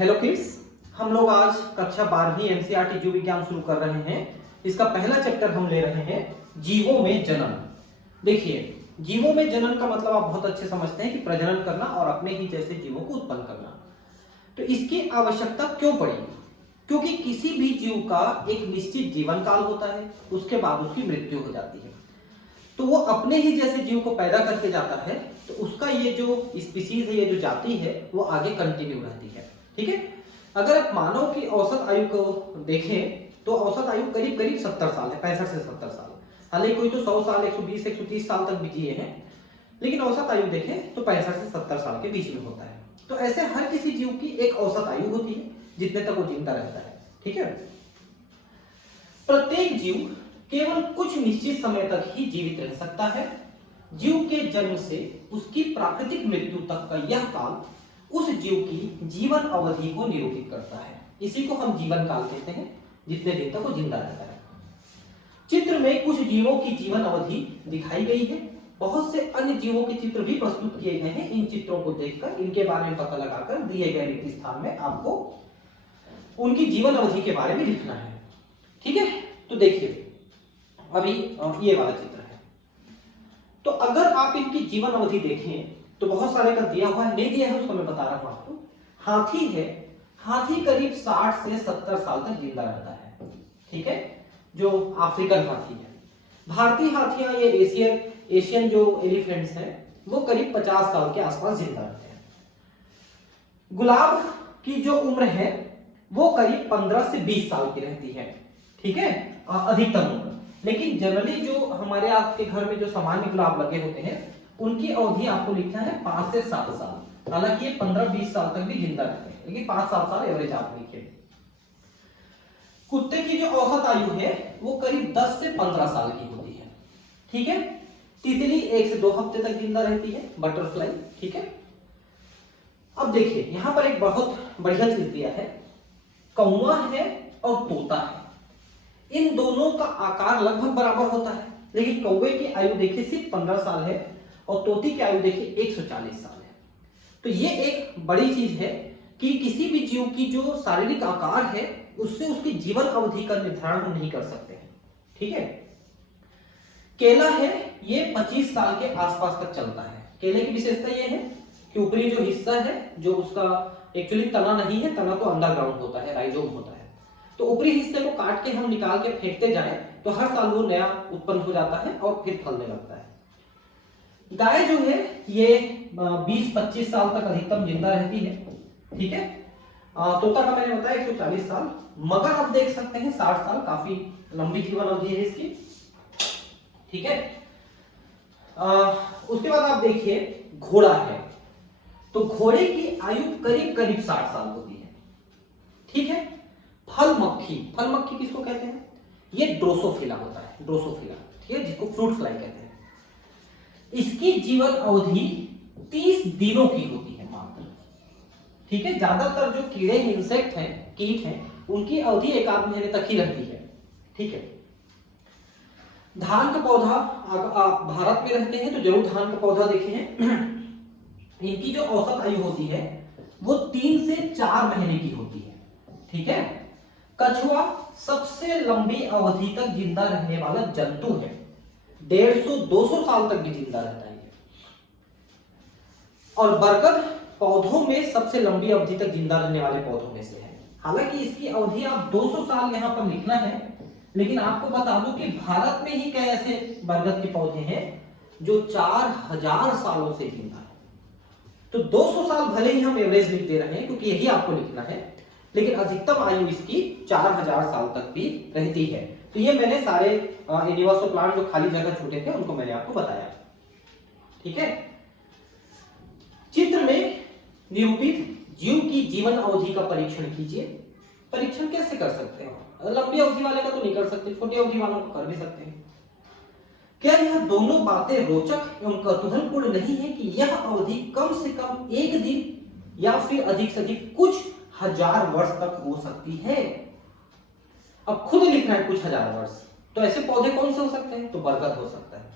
Hello kids, हम लोग आज कक्षा 12वीं एनसीईआरटी जीव विज्ञान शुरू कर रहे हैं। इसका पहला चैप्टर हम ले रहे हैं जीवों में जनन। देखिए, जीवों में जनन का मतलब आप बहुत अच्छे समझते हैं कि प्रजनन करना और अपने ही जैसे जीवों को उत्पन्न करना। तो इसकी आवश्यकता क्यों पड़ी? क्योंकि किसी भी जीव का एक निश्चित जीवन काल होता है, उसके बाद उसकी मृत्यु हो जाती है। तो वो अपने ही जैसे जीव को पैदा करके जाता है, तो उसका ये जो स्पीशीज है, ये जो जाति है, वो आगे कंटिन्यू रहती है। ठीक है। अगर आप मानव की औसत आयु को देखें तो औसत आयु करीब करीब 70 साल है, 65 से 70 साल। हालांकि कोई तो 100 साल, 120, 130 साल तक भी जिए हैं, लेकिन औसत आयु देखें तो 65 से 70 साल के बीच में होता है। तो ऐसे हर किसी जीव की एक औसत आयु होती है जितने तक वो जिंदा रहता है। ठीक है। प्रत्येक जीव केवल कुछ निश्चित समय तक ही जीवित रह सकता है। जीव के जन्म से उसकी प्राकृतिक मृत्यु तक का यह काल उस जीव की जीवन अवधि को निरूपित करता है। इसी को हम जीवन काल कहते हैं, जितने दिन तक वो जिंदा रहता है। चित्र में कुछ जीवों की जीवन अवधि दिखाई गई है। बहुत से अन्य जीवों के चित्र भी प्रस्तुत किए गए हैं। इन चित्रों को देखकर इनके बारे में पता लगाकर दिए गए रिक्त स्थान में आपको उनकी जीवन अवधि के बारे में लिखना है। ठीक है। तो देखिए, अभी ये वाला चित्र है। तो अगर आप इनकी जीवन अवधि देखें तो बहुत सारे का दिया हुआ है, नहीं दिया है उसको मैं बता रहा हूं आपको। हाथी है, हाथी करीब 60 से 70 साल तक जिंदा रहता है। ठीक है, जो अफ्रीकन हाथी है। भारतीय हाथियां, ये एशियन जो एलिफेंट्स हैं, वो करीब 50 साल के आसपास जिंदा रहते हैं। गुलाब की जो उम्र है वो करीब 15 से 20 साल की रहती है। ठीक है, अधिकतम उम्र। लेकिन जनरली जो हमारे आपके घर में जो सामान्य गुलाब लगे होते हैं, उनकी अवधि आपको लिखना है 5 से 7 साल। हालांकि ये 15-20 साल तक भी जिंदा रहते हैं, लेकिन 5-7 साल एवरेज आप लिखिए। कुत्ते की जो औसत आयु है वो करीब 10 से 15 साल की होती है। ठीक है। तितली 1 से 2 हफ्ते तक जिंदा रहती है, बटरफ्लाई। ठीक है। अब देखिए, यहां पर एक बहुत बढ़िया चीज दिया है। कौवा है और तोता है, इन दोनों का आकार लगभग बराबर होता है, लेकिन कौवे की आयु देखिए सिर्फ 15 साल है और तोती की आयु देखिए 140 साल है। तो ये एक बड़ी चीज है कि किसी भी जीव की जो शारीरिक आकार है उससे उसकी जीवन अवधि का निर्धारण हम नहीं कर सकते हैं। ठीक है। केला है, ये 25 साल के आसपास तक चलता है। केले की विशेषता ये है कि ऊपरी जो हिस्सा है, जो उसका एक्चुअली तना नहीं है, तना तो अंडरग्राउंड होता है, राइजोम होता है। तो ऊपरी हिस्से को काट के हम निकाल के फेंकते जाएं तो हर साल वो नया उत्पन्न हो जाता है और फिर फलने लगता है। गाय जो है ये 20-25 साल तक अधिकतम जिंदा रहती है। ठीक है। तोता का मैंने बताया 140 साल। मगर आप देख सकते हैं 60 साल, काफी लंबी जीवन अवधि है इसकी। ठीक है। उसके बाद आप देखिए, घोड़ा है, तो घोड़े की आयु करीब करीब 60 साल होती है। ठीक है। फल मक्खी किसको कहते हैं? ये ड्रोसोफिला होता है, ड्रोसोफिला। ठीक है, जिसको फ्रूट फ्लाई कहते हैं। इसकी जीवन अवधि 30 दिनों की होती है मात्र। ठीक है। ज्यादातर जो कीड़े, इंसेक्ट हैं, कीट हैं, उनकी अवधि 1-8 महीने तक ही रहती है। ठीक है। धान का पौधा, आप भारत में रहते हैं तो जरूर धान का पौधा देखे हैं। इनकी जो औसत आयु होती है वो 3 से 4 महीने की होती है। ठीक है। कछुआ सबसे लंबी अवधि तक जिंदा रहने वाला जंतु है, 150-200 साल तक भी जिंदा रहता है। और बरगद पौधों में सबसे लंबी अवधि तक जिंदा रहने वाले पौधों में से है। हालांकि इसकी अवधि आप 200 साल यहां पर लिखना है, लेकिन आपको बता दूं कि भारत में ही कई ऐसे बरगद के पौधे हैं जो 4000 सालों से जिंदा है। तो 200 साल भले ही हम एवरेज लिख दे रहे हैं, क्योंकि यही आपको लिखना है, लेकिन अधिकतम आयु इसकी 4000 साल तक भी रहती है। तो ये मैंने सारे यूनिवर्सल प्लांट जो खाली जगह छूटे थे उनको मैंने आपको बताया। ठीक है। चित्र में निरूपित जीव की जीवन अवधि का परीक्षण कीजिए। परीक्षण कैसे कर सकते हैं? लंबी अवधि वाले का तो नहीं कर सकते, छोटी अवधि वालों को कर भी सकते हैं। क्या यह दोनों बातें रोचक एवं कौतूहलपूर्ण नहीं है कि यह अवधि कम से कम 1 दिन या फिर अधिक से अधिक कुछ हजार वर्ष तक हो सकती है? अब खुद लिखना है कुछ हजार वर्ष, तो ऐसे पौधे कौन से हो सकते हैं? तो बरगद हो सकता है।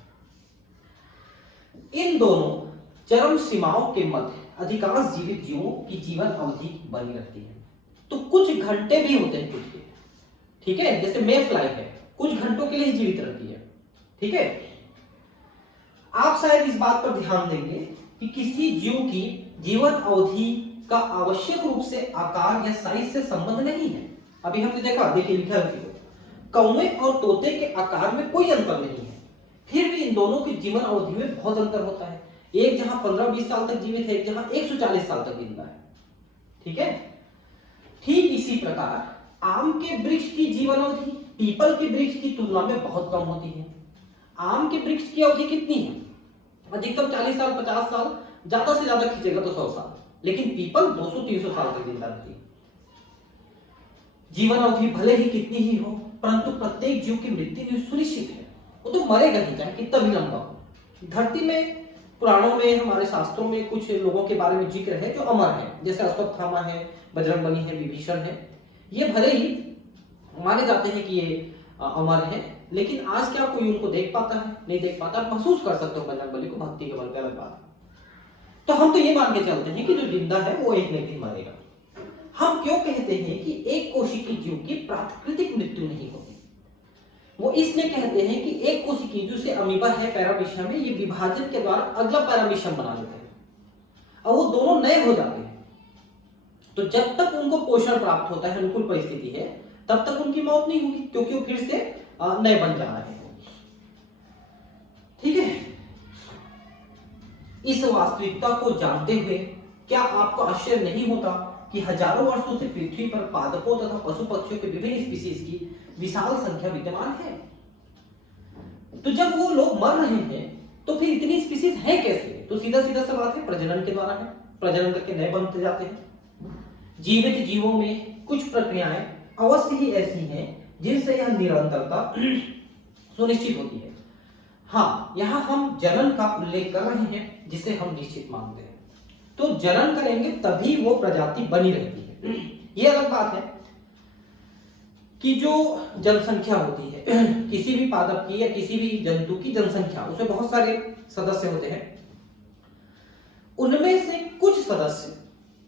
इन दोनों चरम सीमाओं के मध्य अधिकांश जीवित जीवों की जीवन अवधि बनी रहती है। तो कुछ घंटे भी होते हैं कुछ के, ठीक है, जैसे मे फ्लाई है, कुछ घंटों के लिए ही जीवित रहती है, ठीक है। आप शायद इस बात पर ध्यान देंगे कि किसी जीव की जीवन अवधि का आवश्यक रूप से आकार या साइज से संबंध नहीं है। अभी हमने देखा, देखिए लिखा है, कौवे और तोते के आकार में कोई अंतर नहीं है, फिर भी इन दोनों की जीवन अवधि में बहुत अंतर होता है। एक जहां 15-20 साल तक जीवित है, एक जहां 140 साल तक जिंदा है, ठीक है। ठीक इसी प्रकार आम के वृक्ष की जीवन अवधि पीपल के वृक्ष की तुलना में बहुत कम होती है। आम के वृक्ष की अवधि कितनी है? अधिकतम 40 साल, 50 साल, ज्यादा से ज्यादा खींचेगा तो 100 साल, लेकिन पीपल 200-300 साल तक जिंदा रहती है। जीवन अवधि भले ही कितनी ही हो, परंतु प्रत्येक जीव की मृत्यु सुनिश्चित है, वो तो मरेगा ही, चाहे कितना भी लंबा हो। धरती में, पुराणों में, हमारे शास्त्रों में कुछ लोगों के बारे में जिक्र है जो अमर है, जैसे अश्वत्थामा है, बजरंगबली है, विभीषण है। ये भले ही माने जाते हैं कि ये अमर है, लेकिन आज क्या कोई उनको देख पाता है? नहीं देख पाता। महसूस कर सकते हो बजरंगबली को भक्ति के बल पे, अलग बात। तो हम तो ये मान के चलते हैं कि जो जिंदा है वो एक न एक दिन मरेगा। हम क्यों कहते हैं कि एक कोशिकीय जीव की प्राकृतिक मृत्यु नहीं होती? वो इसलिए कहते हैं कि एक कोशिकीय जीव से अमीबा है पैरामीशियम में, ये विभाजन के द्वारा अगला पैरामीशियम बना लेते हैं और वो दोनों नए हो जाते हैं। तो जब तक उनको पोषण प्राप्त होता है, अनुकूल परिस्थिति है, तब तक उनकी मौत नहीं होगी, क्योंकि वो फिर से नए बन जा रहे हैं, ठीक है। इस वास्तविकता को जानते हुए क्या आपको आश्चर्य नहीं होता कि हजारों वर्षों से पृथ्वी पर पादपों तथा पशु पक्षियों के विभिन्न स्पीशीज की विशाल संख्या विद्यमान है? तो जब वो लोग मर रहे हैं तो फिर इतनी स्पीशीज है कैसे? तो सीधा सीधा सा बात है, प्रजनन के द्वारा है। प्रजनन करके नए बनते जाते हैं। जीवित जीवों में कुछ प्रक्रियाएं अवश्य ही ऐसी हैं जिनसे यह निरंतरता सुनिश्चित होती है। हाँ, यहां हम जनन का उल्लेख कर रहे हैं, जिसे हम निश्चित मानते हैं। तो जनन करेंगे तभी वो प्रजाति बनी रहती है। ये अलग बात है कि जो जनसंख्या होती है किसी भी पादप की या किसी भी जंतु की जनसंख्या, उसमें बहुत सारे सदस्य होते हैं, उनमें से कुछ सदस्य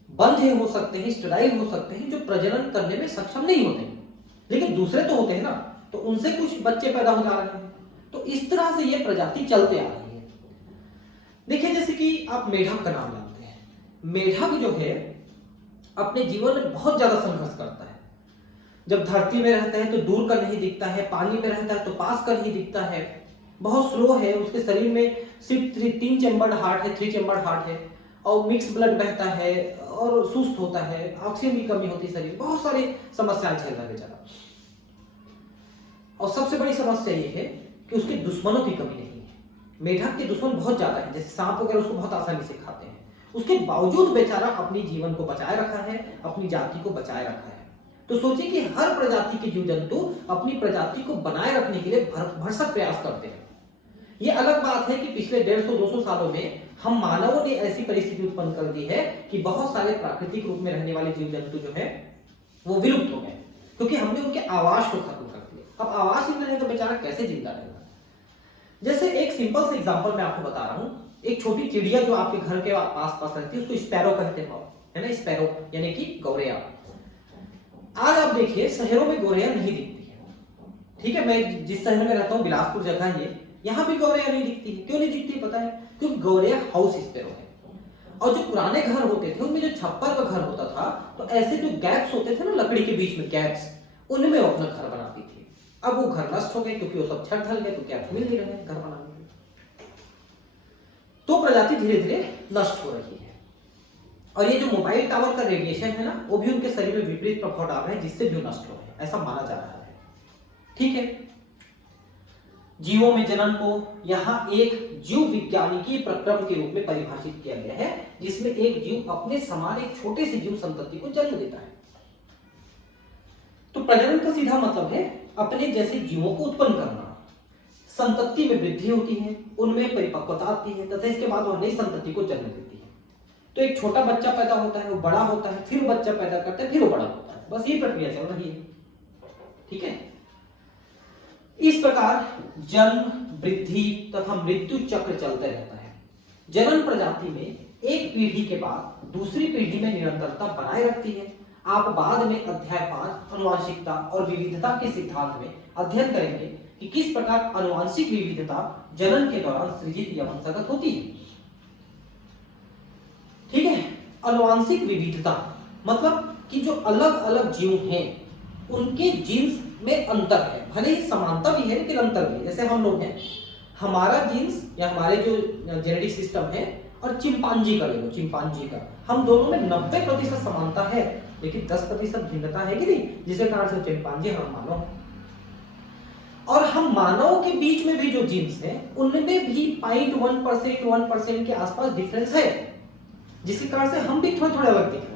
बंधे हो सकते हैं, स्टेराइल हो सकते हैं, जो प्रजनन करने में सक्षम नहीं होते, लेकिन दूसरे तो होते हैं ना, तो उनसे कुछ बच्चे पैदा हो जा रहे हैं। तो इस तरह से ये प्रजाति चलते आ रही है। देखिए, जैसे कि आप मेढक का नाम जानते हैं। मेढक जो है अपने जीवन में बहुत ज्यादा संघर्ष करता है। जब धरती में रहता है तो दूर का नहीं दिखता है, पानी में रहता है तो पास का नहीं दिखता है, बहुत स्लो है। उसके शरीर में सिर्फ 3 चैम्बर्ड हार्ट है, 3 चैम्बर्ड हार्ट है, और मिक्स ब्लड बहता है और सुस्त होता है, ऑक्सीजन की कमी होती है शरीर, बहुत सारी समस्याएं झेल रहा है बेचारा। और सबसे बड़ी समस्या ये है कि उसके दुश्मनों की कमी नहीं है। मेढक के दुश्मन बहुत ज्यादा है, जैसे सांप वगैरह उसको बहुत आसानी से खाते हैं। उसके बावजूद बेचारा अपनी जीवन को बचाए रखा है, अपनी जाति को बचाए रखा है। तो सोचिए कि हर प्रजाति के जीव जंतु अपनी प्रजाति को बनाए रखने के लिए भरसक प्रयास करते हैं। ये अलग बात है कि पिछले 150-200 सालों में हम मानवों ने ऐसी परिस्थिति उत्पन्न कर दी है कि बहुत सारे प्राकृतिक रूप में रहने वाले जीव जंतु जो है वो विलुप्त हो गए, क्योंकि हमने उनके आवास को खत्म कर दिया। अब आवास ही नहीं रहे तो बेचारा कैसे जिंदा रहेगा? जैसे एक सिंपल से एग्जांपल मैं आपको बता रहा हूं। एक छोटी चिड़िया जो आपके घर के आस पास रहती है, उसको स्पैरो कहते हैं, है ना, स्पैरो यानी कि गौरैया। आज आप देखिए शहरों में गौरैया नहीं दिखती है, ठीक है। मैं जिस शहर में रहता हूँ, बिलासपुर जगह है, यहाँ भी गौरैया नहीं दिखती है। क्यों नहीं दिखती पता है? क्योंकि गौरैया हाउस स्पैरो है। और जो पुराने घर होते थे उनमें जो छप्पर का घर होता था, तो ऐसे जो गैप्स होते थे ना लकड़ी के बीच में गैप्स, उनमें वो अपना घर बनाती थी। अब वो घर नष्ट हो गए क्योंकि वो सब छत ढल गए, तो गैप्स मिल नहीं रहे घर बनाने में। तो प्रजाति धीरे धीरे नष्ट हो रही है। और ये जो मोबाइल टावर का रेडिएशन है ना, वो भी उनके शरीर में विपरीत प्रभाव डाल रहे हैं, जिससे भी नष्ट हो रहे हैं, ऐसा माना जा रहा है, ठीक है। जीवों में जनन को यहां एक जीव विज्ञानिकी प्रक्रम के रूप में परिभाषित किया गया है, जिसमें एक जीव अपने समान एक छोटे से जीव संतति को जन्म देता है। तो प्रजनन का सीधा मतलब है अपने जैसे जीवों को उत्पन्न करना। संतति में वृद्धि होती है, उनमें परिपक्वता आती है, तथा इसके बाद वह नई संतति को जन्म देती है। तो एक छोटा बच्चा पैदा होता है, वो बड़ा होता है, फिर बच्चा पैदा करता है, फिर वो बड़ा होता है। बस ये प्रक्रिया चल रही है, ठीक है। इस प्रकार जन्म, वृद्धि तथा मृत्यु चक्र चलते रहता है। जनन प्रजाति में एक पीढ़ी के बाद दूसरी पीढ़ी में निरंतरता बनाए रखती है। आप बाद में अध्याय 5 आनुवांशिकता और विविधता के सिद्धांत में अध्ययन करेंगे कि किस प्रकार आनुवांशिक विविधता जनन के दौरान सृजित या वंशगत होती है। ठीक है, आनुवांशिक विविधता मतलब कि जो अलग अलग जीव हैं उनके जीन्स में अंतर है, भले ही समानता भी है लेकिन अंतर भी है। जैसे हम लोग हैं, हमारा जीन्स या हमारे जो जेनेटिक सिस्टम है और चिंपांजी का ले लो, चिंपांजी का, हम दोनों में 90% समानता है लेकिन 10% भिन्नता है कि नहीं, जिसके कारण से चिंपांजी हम मानव है। और हम मानव के बीच में भी जो जीन्स है उनमें भी 0.1% 1% के आसपास डिफरेंस है, जिसके कारण से हम भी थोड़े थोड़े अलग दिख रहे हैं।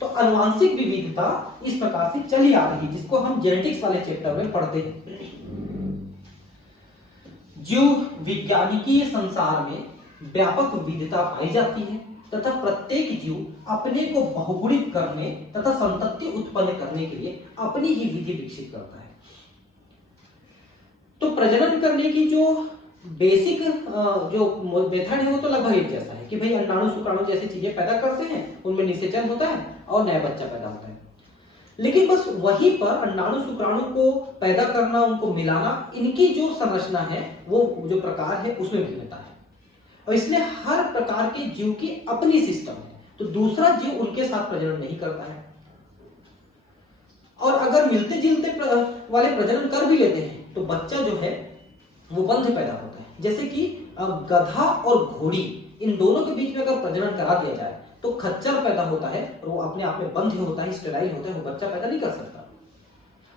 तो आनुवांशिक विविधता इस प्रकार से चली आ रही, जिसको हम जेनेटिक्स वाले चैप्टर में पढ़ते हैं। जीव विज्ञानिकीय संसार में व्यापक विविधता पाई जाती है तथा प्रत्येक जीव अपने को बहुगुणित करने तथा संतति उत्पन्न करने के लिए अपनी ही विधि विकसित करता है। तो प्रजनन करने की जो बेसिक जो मेथड है वो तो लगभग एक जैसा है कि भाई अंडाणु शुक्राणु जैसी चीजें पैदा करते हैं, उनमें निषेचन होता है और नया बच्चा पैदा होता है। लेकिन बस वहीं पर अंडाणु शुक्राणु को पैदा करना, उनको मिलाना, इनकी जो संरचना है, वो जो प्रकार है उसमें भिन्नता है। और इसलिए हर प्रकार के जीव की अपनी सिस्टम है, तो दूसरा जीव उनके साथ प्रजनन नहीं करता है। और अगर मिलते जुलते वाले प्रजनन कर भी लेते हैं तो बच्चा जो है वो बंध पैदा होता है। जैसे कि गधा और घोड़ी, इन दोनों के बीच में अगर प्रजनन करा दिया जाए तो खच्चर पैदा होता है और वो अपने आप में बंध होता है, स्टेराइल होता है, वो बच्चा पैदा नहीं कर सकता।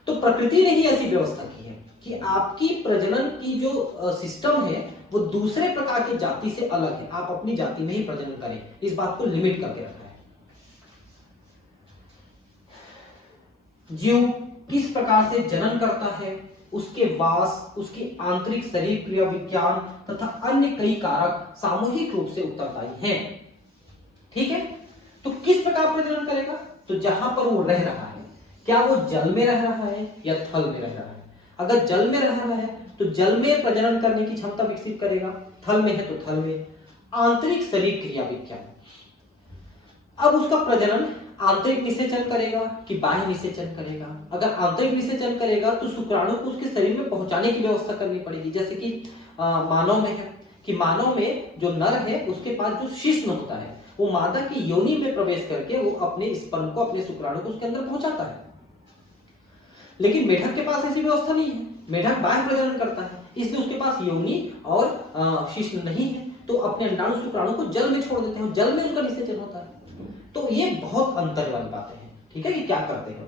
तो प्रकृति ने ही ऐसी व्यवस्था की है कि आपकी प्रजनन की जो सिस्टम है वो दूसरे प्रकार की जाति से अलग है, आप अपनी जाति में ही प्रजनन करें, इस बात को लिमिट करके रखा है। जीव किस प्रकार से जनन करता है, उसके वास, उसकी आंतरिक शरीर क्रिया विज्ञान तथा अन्य कई कारक सामूहिक रूप से उत्तरदायी हैं। ठीक है, तो किस प्रकार प्रजनन करेगा? तो जहां पर वो रह रहा है, क्या वो जल में रह रहा है या थल में रह रहा है? अगर जल में रह रहा है तो जल में प्रजनन करने की क्षमता विकसित करेगा, थल में है तो थल में। आंतरिक शरीर क्रिया विज्ञान, अब उसका प्रजनन आंतरिक निषेचन करेगा कि बाह्य निषेचन करेगा? अगर आंतरिक निषेचन करेगा तो शुक्राणु को उसके शरीर में पहुंचाने की व्यवस्था करनी पड़ेगी। जैसे कि मानव में है कि मानव में जो नर है उसके पास जो शिश्न होता है वो मादा की योनि में प्रवेश करके वो अपने स्पर्म को, अपने शुक्राणु को उसके अंदर पहुंचाता है। लेकिन मेढक के पास ऐसी व्यवस्था नहीं है, मेढक बाह्य प्रजनन करता है, इसलिए उसके पास योनि और शिश्न नहीं है, तो अपने अंडाणु शुक्राणु को जल में छोड़ देते हैं, जल में उनका निषेचन होता है। तो ये बहुत अंतर वाली बातें हैं। ठीक है, कि क्या करते हैं?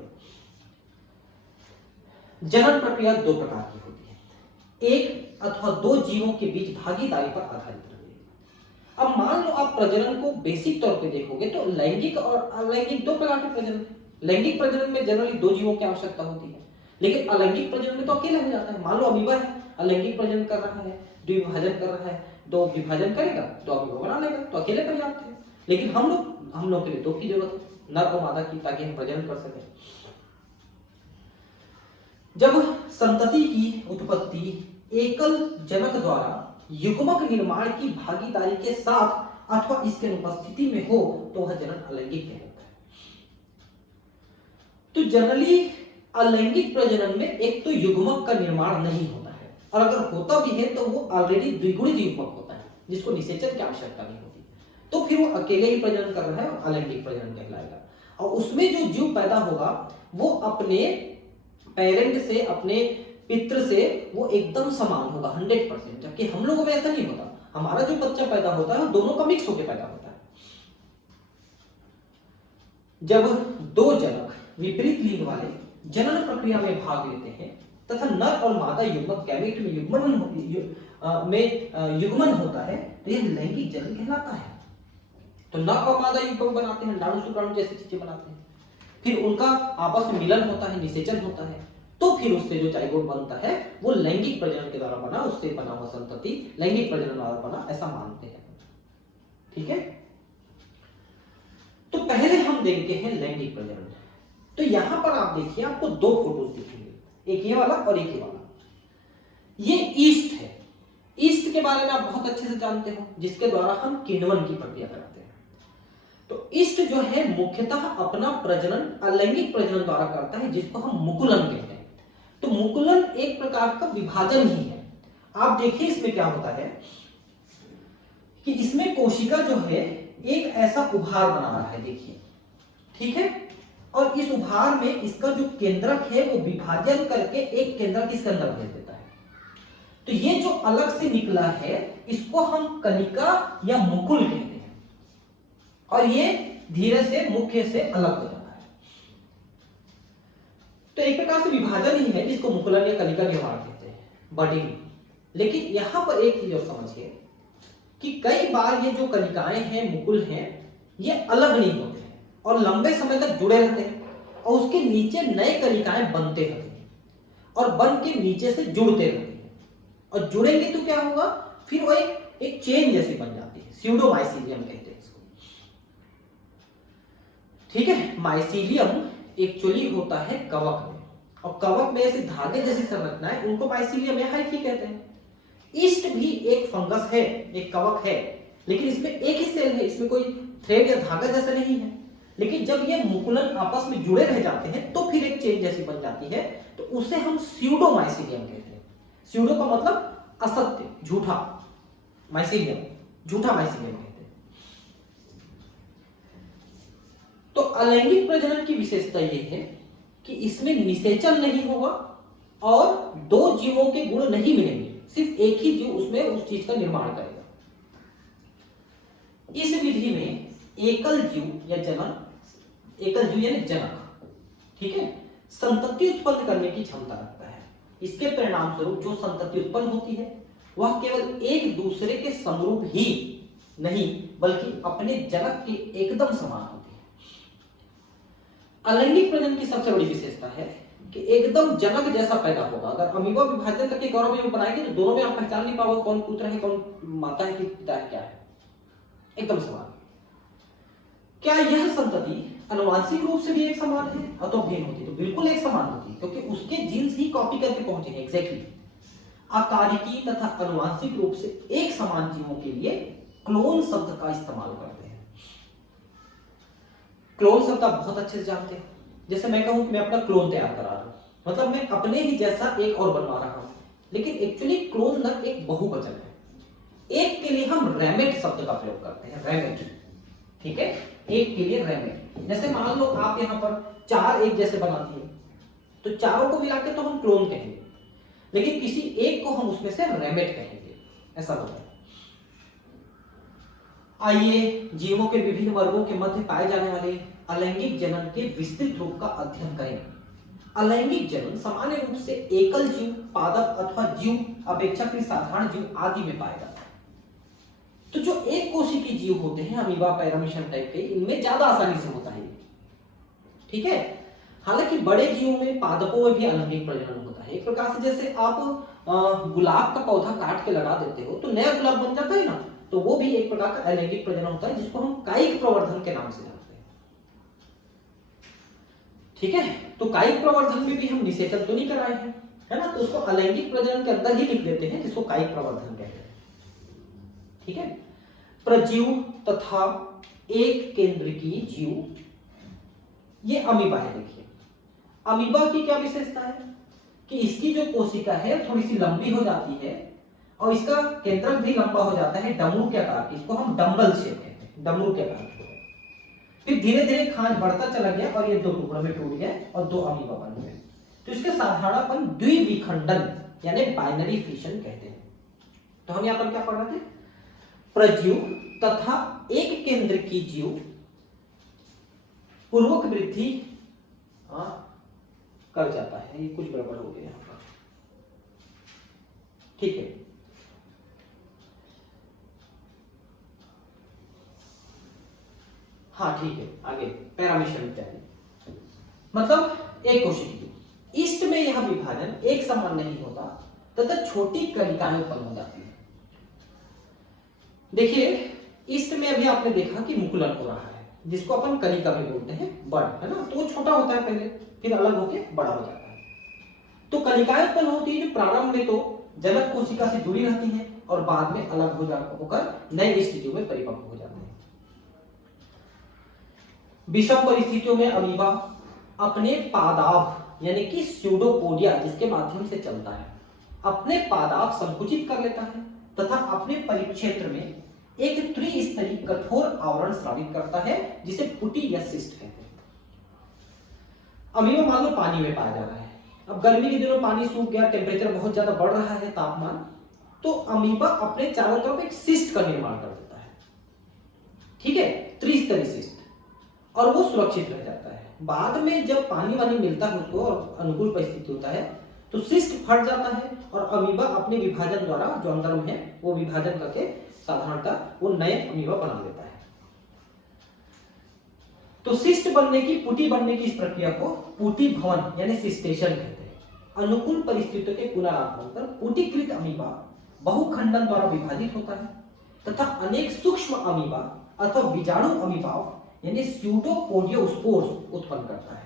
जनन प्रक्रिया दो प्रकार की होती है, एक अथवा दो जीवों के बीच भागीदारी पर आधारित रहती है। अब मान लो आप प्रजनन को बेसिक तौर पे देखोगे तो लैंगिक और अलैंगिक दो प्रकार के प्रजनन है। लैंगिक प्रजनन में जनरली दो जीवों की आवश्यकता होती है, लेकिन अलैंगिक प्रजनन में तो अकेला हो जाता है। मान लो अमीबा है, अलैंगिक प्रजनन कर रहा है, द्विभाजन कर रहा है, दो विभाजन करेगा तो अमीबा बना लेगा, तो अकेले पर्याप्त है। लेकिन हम लोग के लिए दो की जरूरत है, नर और मादा की, ताकि हम प्रजनन कर सकें। जब संतति की उत्पत्ति एकल जनक द्वारा युग्मक निर्माण की भागीदारी के साथ अथवा इसके अनुपस्थिति में हो तो वह जनन अलैंगिक कहलाता है। तो जनरली अलैंगिक प्रजनन में एक तो युग्मक का निर्माण नहीं होता है, और अगर होता भी है तो वो ऑलरेडी द्विगुणित युग्मक होता है जिसको निषेचन की आवश्यकता नहीं होती, तो फिर वो अकेले ही प्रजनन कर रहा है और अलैंगिक प्रजनन कहलाएगा। और उसमें जो जीव पैदा होगा वो अपने पेरेंट से, अपने पितृ से वो एकदम समान होगा 100%, जबकि हम लोगों में ऐसा नहीं होता। हमारा जो बच्चा पैदा होता है वो दोनों का मिक्स होकर पैदा होता है। जब दो जनक विपरीत लिंग वाले जनन प्रक्रिया में भाग लेते हैं तथा नर और मादा युग्मक गैमेट में युग्मन होता है तो यह लैंगिक जनन कहलाता है। तो नर और मादा युग्मक बनाते हैं, अंडाणु शुक्राणु जैसी चीजें बनाते हैं, फिर उनका आपस में मिलन होता है, निषेचन होता है, तो फिर उससे जो जाइगोट बनता है वो लैंगिक प्रजनन के द्वारा बना, उससे बना हुआ संतति लैंगिक प्रजनन द्वारा बना, ऐसा मानते हैं। ठीक है, तो पहले हम देखते हैं लैंगिक प्रजनन। तो यहां पर आप देखिए, आपको दो फोटोज दिखेंगे, एक ये वाला और एक ये वाला। ये ईस्ट है। ईस्ट के बारे में आप बहुत अच्छे से जानते हो, जिसके द्वारा हम किण्वन की प्रक्रिया कराते हैं। तो ईस्ट जो है मुख्यतः अपना प्रजनन अलैंगिक प्रजनन द्वारा करता है, जिसको हम मुकुलन कहते हैं। तो मुकुलन एक प्रकार का विभाजन ही है। आप देखिए इसमें क्या होता है कि इसमें कोशिका जो है एक ऐसा उभार बना रहा है, देखिए, ठीक है। और इस उभार में इसका जो केंद्रक है वो विभाजन करके एक केंद्रक इसके अंदर भेज देता है। तो ये जो अलग से निकला है इसको हम कलिका या मुकुल कहते हैं, और ये धीरे से मुख्य से अलग हो जाता है। तो एक प्रकार से विभाजन ही है जिसको मुकुलन या कलिका व्यवहार कहते हैं, बडिंग। लेकिन यहां पर एक चीज और समझिए कि कई बार ये जो कलिकाएं हैं, मुकुल हैं, ये अलग नहीं होते हैं और लंबे समय तक जुड़े रहते हैं, और उसके नीचे नए कलिकाएं बनते रहते हैं और बन के नीचे से जुड़ते रहते हैं, और जुड़ेंगे तो क्या होगा, फिर वो एक चेन जैसी बन जाती है, स्यूडोमाइसीलियम कहते हैं इसको, ठीक है। माइसीलियम एक्चुअली होता है कवक में, और कवक में ऐसे धागे जैसी संरचनाएं, उनको माइसीलियम या हाइफी कहते हैं। ईस्ट भी एक फंगस है, एक कवक है, लेकिन इसमें एक ही सेल है, इसमें कोई थ्रेड या धागा जैसा नहीं है। लेकिन जब ये मुकुलन आपस में जुड़े रह जाते हैं तो फिर एक चेन जैसी बन जाती है, तो उसे हम स्यूडोमाइसीलियम कहते हैं। स्यूडो का मतलब असत्य, झूठा, माइसीलियम झूठा माइसीलियम कहते हैं। तो अलैंगिक प्रजनन की विशेषता यह है कि इसमें निषेचन नहीं होगा और दो जीवों के गुण नहीं मिलेंगे, सिर्फ एक ही जीव उसमें उस चीज का निर्माण करेगा। इस विधि में एकल जीव या जनन, एकल जीव यानी जनक, ठीक है, संतति उत्पन्न करने की क्षमता रखता है। इसके परिणाम स्वरूप जो संतति उत्पन्न होती है वह केवल एक दूसरे के समरूप ही नहीं बल्कि अपने जनक के एकदम समान होती है। अलैंगिक प्रजनन की सबसे बड़ी विशेषता है कि एकदम जनक जैसा पैदा होगा। अगर अमीबा विभाजन करके गौरव में बनाएंगे तो दोनों में आप पहचान नहीं पाओगे कौन पुत्र है, कौन माता है, कि पिता है, क्या है, एकदम समान। क्या यह संतति अनुवांशिक रूप से भी एक समान है अथवा भिन्न होती है? तो बिल्कुल एक समान होती है, क्योंकि उसके जीन्स ही कॉपी करके पहुंचे हैं एग्जैक्टली। आकारिकी तथा अनुवांशिक रूप से एक समान जीवों के लिए क्लोन शब्द का इस्तेमाल करते हैं। क्लोन शब्द आप बहुत अच्छे से जानते हैं। जैसे मैं कहूं कि मैं अपना क्लोन तैयार करा रहा हूं, मतलब मैं अपने ही जैसा एक और बनवा रहा हूं, लेकिन एक्चुअली क्लोन न एक बहुवचन है। एक के लिए हम रैमेट शब्द का प्रयोग करते हैं, रैमेट, ठीक है, एक के लिए रैमेट। जैसे मान लो आप यहां पर चार एक जैसे बना दिए, तो चारों को मिला के तो हम क्लोन कहेंगे, लेकिन किसी एक को हम उसमें से रैमेट कहेंगे, ऐसा होता है। आइए जीवों के विभिन्न वर्गों के मध्य पाए जाने वाले अलैंगिक जनन के विस्तृत रूप का अध्ययन करें। अलैंगिक जनन सामान्य रूप से एकल जीव, पादप अथवा जीव अपेक्षाकृत साधारण जीव आदि में पाया जाता है। तो जो एक कोशिकीय जीव होते हैं, अमीबा, पैरामीशियम टाइप के, इनमें ज्यादा आसानी से होता है, ठीक है। हालांकि बड़े जीवों में, पादपों में भी अलैंगिक प्रजनन होता है। एक प्रकार से जैसे आप गुलाब का पौधा काट के लगा देते हो तो नया गुलाब बन जाता है ना, तो वो भी एक प्रकार का अलैंगिक प्रजनन होता है, जिसको हम कायिक प्रवर्धन के नाम से जानते हैं, ठीक है। तो कायिक प्रवर्धन में भी हम निषेचन तो नहीं कराए हैं, है ना, तो उसको अलैंगिक प्रजनन के अंदर ही लिख देते हैं, जिसको कायिक प्रवर्धन कहते हैं, ठीक है। प्रजीव तथा एक केंद्रकी जीव, ये अमीबा है। देखिए अमीबा की क्या विशेषता है कि इसकी जो कोशिका है थोड़ी सी लंबी हो जाती है और इसका केंद्रक भी लंबा हो जाता है, डमरू के आकार की, इसको हम डम्बल शेप कहते हैं, डमरू के आकार की। फिर धीरे धीरे खांच बढ़ता चला गया और ये दो टुकड़ों में टूट गया और दो अमीबा बन गए। तो इसके साधारणपन द्विविखंडन यानी बाइनरी फिशन कहते हैं। तो हम यहां पर क्या पढ़ रहे थे, प्रजीव तथा एक केंद्र की जीव पूर्वक वृद्धि कर जाता है। ये कुछ गड़बड़ हो गया यहां पर, ठीक है। हाँ ठीक है, आगे पैरामीशियम इत्यादि, मतलब एक कोशिकीय। ईस्ट में यह विभाजन एक समान नहीं होता तथा छोटी कणिकाएं उत्पन्न हो जाती है। देखिए ईस्ट में अभी आपने देखा कि मुकुलन हो रहा है, जिसको अपन कलिका भी बोलते हैं, बड़, है ना, तो वो छोटा होता है पहले, फिर अलग होके बड़ा हो जाता है। तो कलिकाएं उत्पन्न होती है जो प्रारंभ में तो जनक कोशिका से जुड़ी रहती है, और बाद में अलग होकर नई स्थितियों में परिपक्व हो जाते हैं। विषम परिस्थितियों में अमीबा अपने पादाप यानी कि स्यूडोपोडिया जिसके माध्यम से चलता है, अपने पादाप संकुचित कर लेता है तथा अपने परिक्षेत्र में एक त्रिस्तरीय कठोर आवरण स्रावित करता है जिसे पुटी या सिस्ट कहते हैं। अमीबा मान लो पानी में पाया जा रहा है। अब गर्मी के दिनों पानी सूख गया, टेम्परेचर बहुत ज्यादा बढ़ रहा है, तापमान, तो अमीबा अपने चारों तरफ एक सिस्ट का निर्माण कर देता है, ठीक है, त्रिस्तरीय सिस्ट, और वो सुरक्षित रह जाता है। बाद में जब पानी वानी मिलता है उसको और अनुकूल परिस्थिति होता है तो सिस्ट फट जाता है और अमीबा अपने विभाजन द्वारा जो अंदर में है वो विभाजन करके साधारणतः वो नए अमीबा बना देता है। तो सिस्ट बनने की, पुटी बनने की इस प्रक्रिया को पुटी भवन यानी सिस्टेशन कहते हैं। अनुकूल परिस्थितियों के पुनरागमन पर पुटीकृत अमीबा बहुखंडन द्वारा विभाजित होता है तथा अनेक सूक्ष्म अमीबा अथवा बीजाणु अमीबाओं यानी स्यूडोपोडियोस्पोर्स उत्पन्न करता है।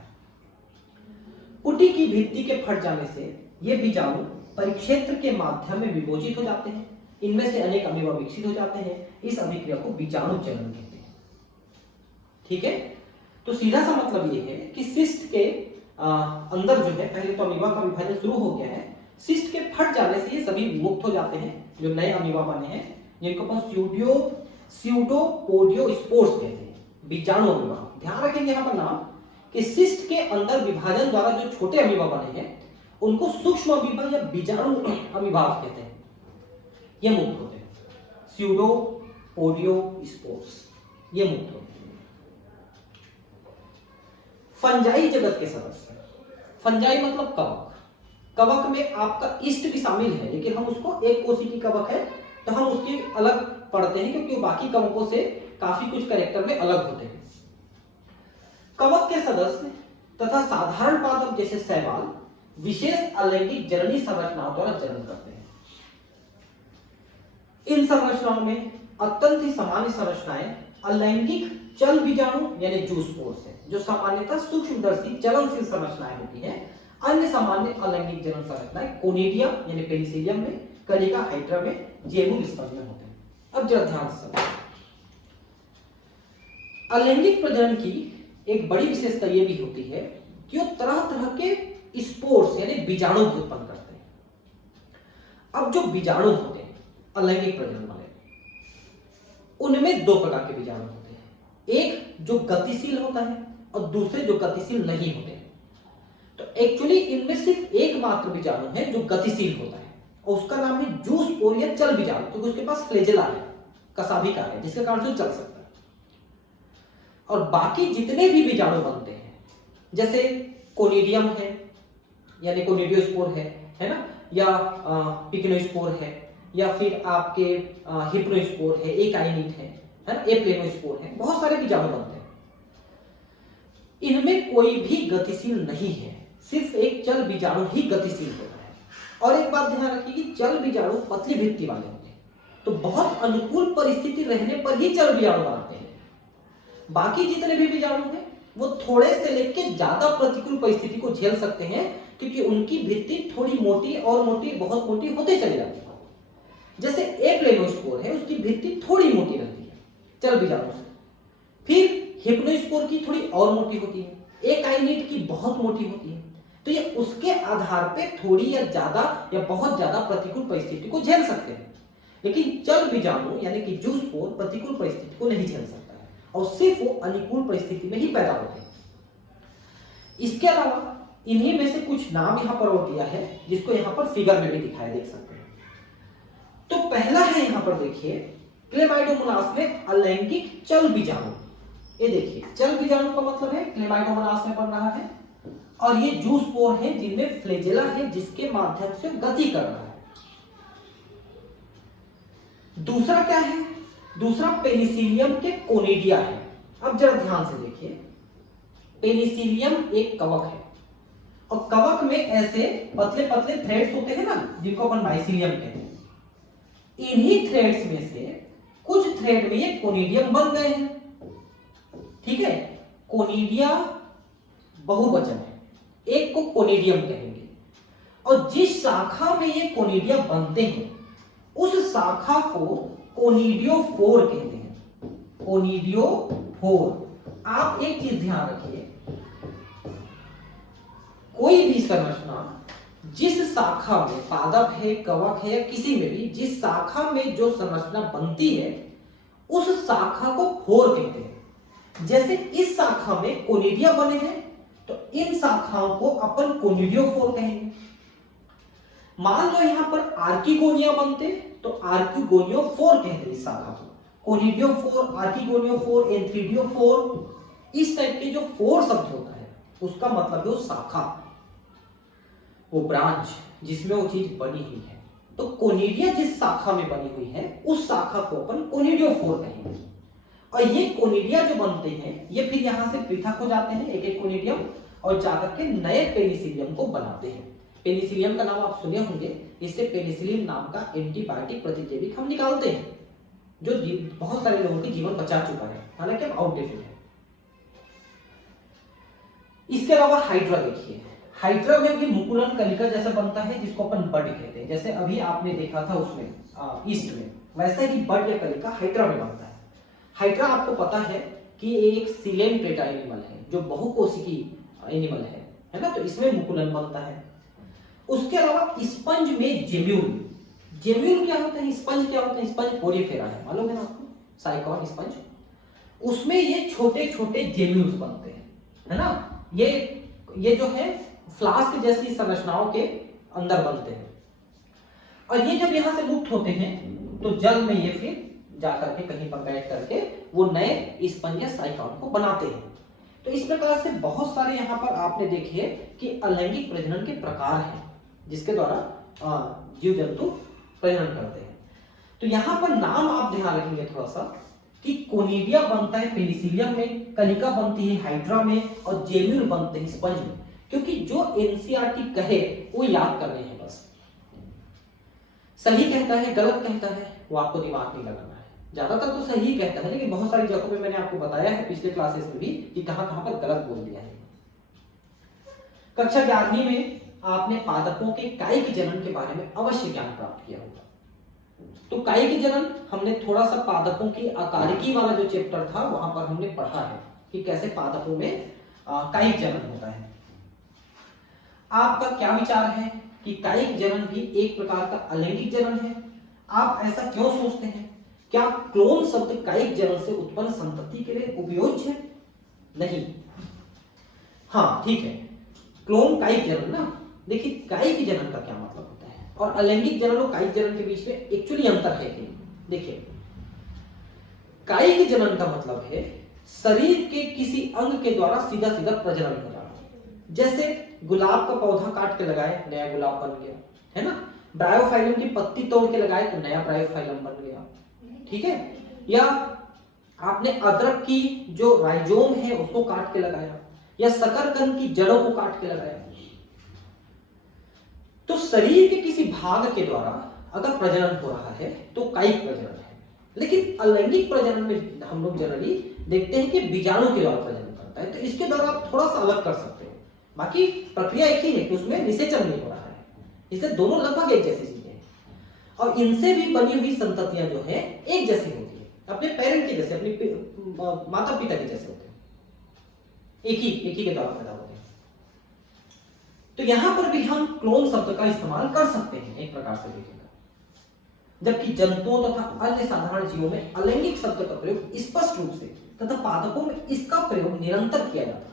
पुटी की भित्ति के फट जाने से ये बीजाणु परिक्षेत्र के माध्यम में विभोजित हो जाते हैं। इनमें से अनेक अमीबा विकसित हो जाते हैं। इस अभिक्रिया को बीजाणु जनन कहते हैं, ठीक है। तो सीधा सा मतलब ये है कि सिस्ट के अंदर जो है, पहले तो अमीबा का विभाजन शुरू हो गया है, सिस्ट के फट जाने से ये सभी मुक्त हो जाते हैं जो नए अमीबा बने हैं, जिनको अपन स्यूडोपोडियोस्पोर्स कहते हैं, बीजाणु अमीबा। ध्यान रखेंगे यहाँ पर नाम कि सिस्ट के अंदर विभाजन द्वारा जो छोटे अमीबा बने हैं उनको सूक्ष्म अमीबा या बीजाणु अमीबा कहते हैं। ये मुक्त होते हैं, स्यूडोपोडियोस्पोर्स, ये मुक्त होते हैं। फंजाई जगत के सदस्य, फंजाई मतलब कवक। कवक में आपका ईस्ट भी शामिल है, लेकिन हम उसको एक कोशी की कवक है तो हम उसकी अलग पढ़ते हैं क्योंकि वो बाकी कवकों से काफी कुछ कैरेक्टर में अलग होते हैं। कवक के सदस्य तथा साधारण पादप जैसे शैवाल विशेष अलैंगिक जननी संरचनाओं द्वारा जनन करते हैं। इन संरचनाओं में अत्यंत ही सामान्य संरचनाएं अलैंगिक चल बीजाणु यानी जूस्पोर्स है, जो सामान्यतः सूक्ष्मदर्शी चलनशील संरचनाएं होती हैं। अन्य सामान्य अलैंगिक जनन संरचनाएं कोनिडिया यानी पेनिसिलियम में, कलिका हाइड्रा में, जेमुलिस्पर्म में होते हैं। अब जरा ध्यान से समझो, अलैंगिक प्रजनन की एक बड़ी विशेषता यह भी होती है कि वो तरह तरह के स्पोर्स यानी बीजाणु उत्पन्न करते हैं। अब जो बीजाणु होते हैं अलैंगिक प्रजनन वाले, उनमें दो प्रकार के बीजाणु होते हैं, एक जो गतिशील होता है और दूसरे जो गतिशील नहीं होते हैं। तो एक्चुअली इनमें सिर्फ एकमात्र बीजाणु है जो गतिशील होता है और उसका नाम है जूस्पोर या चल बीजाणु, क्योंकि उसके पास फ्लैजेला है, कसाभिका है, जिसके कारण से चल सकता है। और बाकी जितने भी बीजाणु बनते हैं जैसे कोनिडियम है यानी कोनिडियोस्पोर है ना, या पिक्नोस्पोर है, या फिर आपके हिप्नोस्पोर है, एकाइनिट है ना, एप्लेनोस्पोर है, बहुत सारे बीजाणु बनते हैं। इनमें कोई भी गतिशील नहीं है, सिर्फ एक चल बीजाणु ही गतिशील होता है। और एक बात ध्यान रखिए कि चल बीजाणु पतली भित्ति वाले होते हैं, तो बहुत अनुकूल परिस्थिति रहने पर ही चल बीजाणु बनाते हैं। बाकी जितने भी बीजाणु हैं वो थोड़े से लेके ज्यादा प्रतिकूल परिस्थिति को झेल सकते हैं, क्योंकि उनकी भित्ति थोड़ी मोटी और मोटी, बहुत मोटी होते चली जाती है। जैसे एप्लेनोस्पोर है, उसकी भित्ति थोड़ी मोटी रहती है चल बीजाणु से, फिर हिप्नोस्पोर की थोड़ी और मोटी होती है, एकाइनिट की बहुत मोटी होती है। तो ये उसके आधार पे थोड़ी या ज्यादा या बहुत ज्यादा प्रतिकूल परिस्थिति को झेल सकते हैं, लेकिन चल बीजाणु यानी कि जूस्पोर प्रतिकूल परिस्थिति को नहीं झेल सकता है और सिर्फ वो अनुकूल परिस्थिति में ही पैदा होते हैं। इसके अलावा इन्हीं में से कुछ नाम यहाँ पर और दिया है, जिसको यहाँ पर फिगर में भी दिखाया, देख सकते हैं। तो पहला है यहाँ पर देखिए, क्लेमाइडोमोनास में अलैंगिक चल बीजाणु। ये देखिए, चल बीजाणु का मतलब है क्लेमाइडोमोनास में बन रहा है, और ये जूस्पोर है जिनमें फ्लैजेला है, जिसके माध्यम से गति कर रहा है। दूसरा क्या है? दूसरा पेनिसिलियम के कोनिडिया है। अब जरा ध्यान से देखिए, पेनिसिलियम एक कवक है और कवक में ऐसे पतले पतले थ्रेड्स होते हैं ना, जिनको अपन माइसिलियम कहते हैं। इन्हीं थ्रेड्स में से कुछ थ्रेड में ये कोनिडियम बन गए हैं, ठीक है। कोनिडिया बहुवचन है, एक को कोनिडियम कहेंगे, और जिस शाखा में ये कोनिडिया बनते हैं उस शाखा को कोनिडियोफोर कहते हैं। कोनिडियोफोर। आप एक चीज ध्यान रखिए, कोई भी संरचना जिस शाखा में, पादप है, कवक है या किसी में भी, जिस शाखा में जो संरचना बनती है उस शाखा को फोर कहते हैं। जैसे इस शाखा में कोनिडिया बने हैं तो इन शाखाओं को अपन कोनिडियोफोर कहेंगे। मान लो यहां पर आर्किगोनिया बनते तो आर्किगोनियोफोर कहते हैं इस शाखा को। कोनिडियोफोर, आर्किगोनियोफोर, एंथ्रीडियोफोर, इस टाइप के जो फोर शब्द होता है उसका मतलब है वो शाखा, वो ब्रांच जिसमें वो चीज बनी हुई है। तो कोनिडिया जिस शाखा में बनी हुई है उस शाखा को अपन कोनिडियोफोर कहेंगे। और ये कोनिडिया जो बनते हैं ये फिर यहां से पृथक हो जाते हैं एक एक कोनिडियम, और जाकर के नए पेनिसिलियम को बनाते हैं। पेनिसिलियम का नाम आप सुने होंगे, इससे पेनिसिलिन नाम का एंटीबायोटिक प्रतिजैविक हम निकालते हैं जो बहुत सारे लोगों की जीवन बचा चुका है, हालांकि अब आउटडेटेड है। इसके अलावा हाइड्रा देखिए, हाइड्रा में भी मुकुलन कलिका जैसा बनता है जिसको अपन बड कहते हैं। जैसे अभी आपने देखा था उसमें ईस्ट में, वैसे ही बड या कलिका हाइड्रा में बनता है। हाइड्रा आपको पता है कि एक सीलेन प्लेटा एनिमल है जो बहुकोशिकी एनिमल है ना, तो इसमें मुकुलन बनता है। उसके अलावा स्पंज में जेम्यूल, जेम्यूल क्या होता है, स्पंज क्या होता है, स्पंज पोरीफेरा है, मालूम है ना आपको, साइकॉन स्पंज, उसमें ये छोटे छोटे जेम्यूल्स बनते हैं, है ना। ये जो है फ्लास्क जैसी संरचनाओं के अंदर बनते हैं, और ये जब यहां से मुक्त होते हैं तो जल में ये फिर जाकर के कहीं पर बैठ करके वो नए स्पंज या साइकॉन को बनाते हैं। तो इस प्रकार से बहुत सारे यहाँ पर आपने देखे कि अलैंगिक प्रजनन के प्रकार हैं जिसके द्वारा जीव जंतु प्रजनन करते हैं। तो यहाँ पर नाम आप ध्यान रखेंगे थोड़ा सा कि कोनिडिया बनता है पेनिसिलियम में, कलिका बनती है हाइड्रा में, और जेम्यूल बनते हैं स्पंज में। क्योंकि जो एनसीईआरटी कहे वो याद करने हैं बस, सही कहता है गलत कहता है वो आपको दिमाग नहीं लगाना है। ज्यादातर तो सही कहता है, लेकिन बहुत सारी जगहों पे मैंने आपको बताया है पिछले क्लासेस में भी कि कहां कहां पर गलत बोल दिया है। कक्षा 11वीं में आपने पादपों के कायिक जनन के बारे में अवश्य ज्ञान प्राप्त किया होगा। तो कायिक जनन हमने थोड़ा सा पादपों की आकारिकी वाला जो चैप्टर था वहां पर हमने पढ़ा है कि कैसे पादपों में कायिक जनन होता है। आपका क्या विचार है कि कायिक जनन भी एक प्रकार का अलैंगिक जनन है? आप ऐसा क्यों सोचते हैं? क्या क्लोन शब्द कायिक जनन से उत्पन्न संतति के लिए उपयोज्य है? नहीं। हाँ ठीक है, क्लोन कायिक जनन ना, देखिए कायिक जनन का क्या मतलब होता है और अलैंगिक जनन और कायिक जनन के बीच में एक्चुअली अंतर है कि देखिए, कायिक जनन का मतलब है शरीर के किसी अंग के द्वारा सीधा सीधा प्रजनन हो जाना। जैसे गुलाब का पौधा काट के लगाए नया गुलाब बन गया, है ना। ब्रायोफाइलम की पत्ती तोड़ के लगाए तो नया ब्रायोफाइलम बन गया, ठीक है। या आपने अदरक की जो राइजोम है उसको काट के लगाया, या शकरकंद की जड़ों को काट के लगाया। तो शरीर के किसी भाग के द्वारा अगर प्रजनन हो रहा है तो कायिक प्रजनन है। लेकिन अलैंगिक प्रजनन में हम लोग जनरली देखते हैं कि बीजाणु के द्वारा प्रजनन करता है, तो इसके द्वारा आप थोड़ा सा अलग कर सकते हो। बाकी प्रक्रिया एक ही है कि उसमें निषेचन नहीं हो रहा है, इसलिए दोनों लगभग एक जैसी चीजें हैं। और इनसे भी बनी हुई संततियां जो है एक जैसी होती है, अपने पेरेंट के जैसे, अपने माता पिता के जैसे होते हैं, एक ही के द्वारा पैदा होते हैं। तो यहां पर भी हम क्लोन शब्द का इस्तेमाल कर सकते हैं एक प्रकार से देखेगा। जबकि जंतुओं तथा अन्य साधारण जीवों में अलैंगिक शब्द का प्रयोग स्पष्ट रूप से तथा पादपों में इसका प्रयोग निरंतर किया जाता है।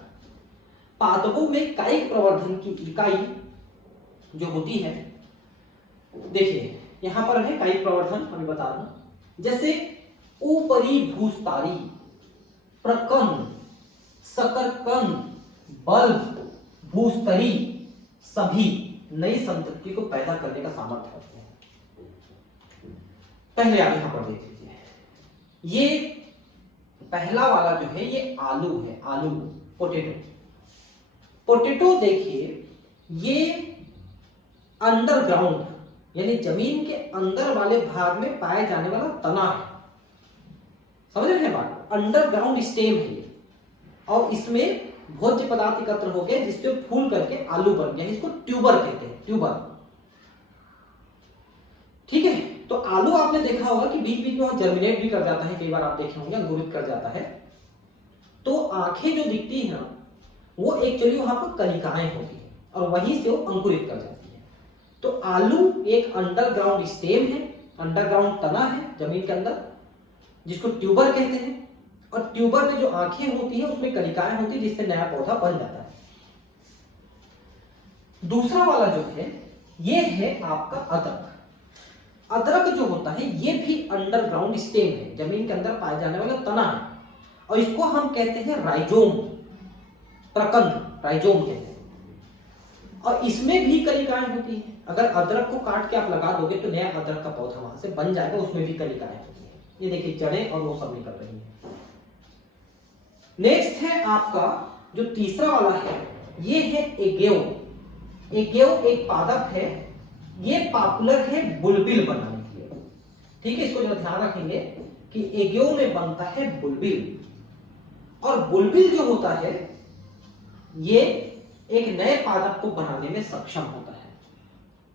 पादपों में कायिक प्रवर्धन की इकाई जो होती है, देखिए यहां पर है कायिक प्रवर्धन, हमें बता रहा हूं, जैसे ऊपरी भूस्तारी, प्रकंद, शकरकंद, बल्ब, भूस्तरी सभी नई संतति को पैदा करने का सामर्थ्य रखते हैं। पहले आप यहां पर देख लीजिए, ये पहला वाला जो है ये आलू है, आलू पोटैटो। पोटैटो देखिए ये अंडरग्राउंड यानी जमीन के अंदर वाले भाग में पाए जाने वाला तना है, समझ रहे हैं बात, अंडरग्राउंड स्टेम है ये, और इसमें भोज्य पदार्थ एकत्र हो गए जिससे फूल करके आलू बन गया, इसको ट्यूबर कहते हैं, ट्यूबर, ठीक है। तो आलू आपने देखा होगा कि बीच बीच में जर्मिनेट भी कर जाता है, कई बार आप देखे होंगे अंकुरित कर जाता है। तो आंखें जो दिखती है ना, वो एक्चुअली वहां पर कलिकाएं होती है और वहीं से वो अंकुरित कर जाती है। तो आलू एक अंडरग्राउंड स्टेम है, अंडरग्राउंड तना है जमीन के अंदर, जिसको ट्यूबर कहते हैं। और ट्यूबर में जो आंखें होती है उसमें कलिकाएं होती है, जिससे नया पौधा बन जाता है। दूसरा वाला जो है ये है आपका अदरक। अदरक जो होता है ये भी अंडरग्राउंड स्टेम है, जमीन के अंदर पाए जाने वाला तना है, और इसको हम कहते हैं राइजोम, प्रकंद, राइजोम कहते हैं। और इसमें भी कलिकाएं होती है। अगर अदरक को काट के आप लगा दोगे तो नया अदरक का पौधा वहां से बन जाएगा, उसमें भी कलिकाएं होती है। ये देखिए जड़ें और वो सब निकल रही है। नेक्स्ट है आपका जो तीसरा वाला है, ये है एगेव। एगेव एक पादप है, ये पॉपुलर है बुलबिल बनाने के लिए। ठीक है, इसको जरा ध्यान रखेंगे कि एगेव में बनता है बुलबिल। और बुलबिल जो होता है ये एक नए पादप को बनाने में सक्षम होता है,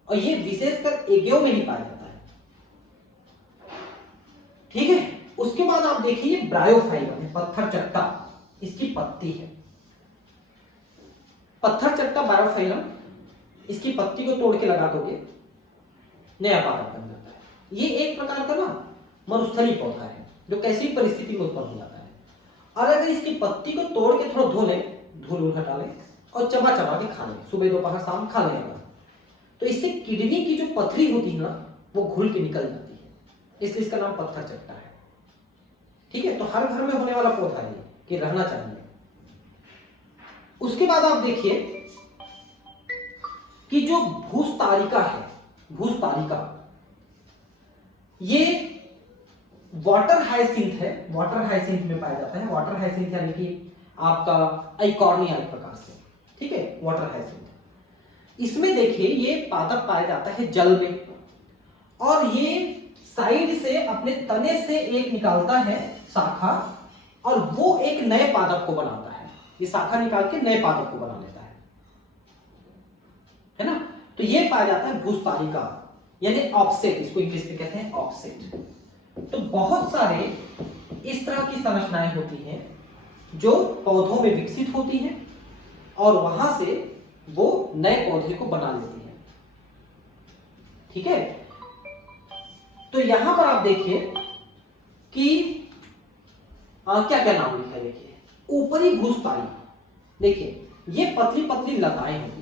और ये विशेषकर एगेव में ही पाया जाता है। ठीक है, उसके बाद आप देखिए ब्रायोफाइलम है, पत्थर चट्टा, इसकी पत्ती है। पत्थर चट्टा ब्रायोफाइलम, इसकी पत्ती को तोड़ के लगा दोगे नया पादप बन जाता है। ये एक प्रकार का ना मरुस्थलीय पौधा है जो कैसी परिस्थिति में उत्पन्न हो जाता है। और अगर इसकी पत्ती को तोड़ के थोड़ा धो ले, धूल हटा ले और चबा चबा के खा ले, सुबह दोपहर शाम खा लेगा, तो इससे किडनी की जो पथरी होती है ना वो घुल के निकल जाती है, इसलिए इसका नाम पत्थर चट्टा है। ठीक है, तो हर घर में होने वाला पौधा है कि रहना चाहिए। उसके बाद आप देखिए कि जो भूस्तारिका है, भूस्तारिका ये वाटर हाइसिंथ है, वाटर हाइसिंथ में पाया जाता है। वाटर हाइसिंथ यानी कि आपका आइकॉर्निया एक प्रकार से। ठीक है, वाटर हाइसिंथ, इसमें देखिए ये पादप पाया जाता है जल में, और ये साइड से अपने तने से एक निकालता है शाखा, और वो एक नए पादप को बनाता है। ये शाखा निकाल के नए पादप को बना लेता है ना। तो ये पाया जाता है भूस्तारिका यानी ऑफसेट, इसको इंग्लिश में कहते हैं ऑफसेट। तो बहुत सारे इस तरह की संरचनाएं होती हैं जो पौधों में विकसित होती हैं, और वहां से वो नए पौधे को बना लेती हैं। ठीक है, तो यहां पर आप देखिए कि क्या क्या नाम लिखा है। देखिए ऊपरी भूस्थाई, देखिए ये पतली पतली लताएं होती हैं।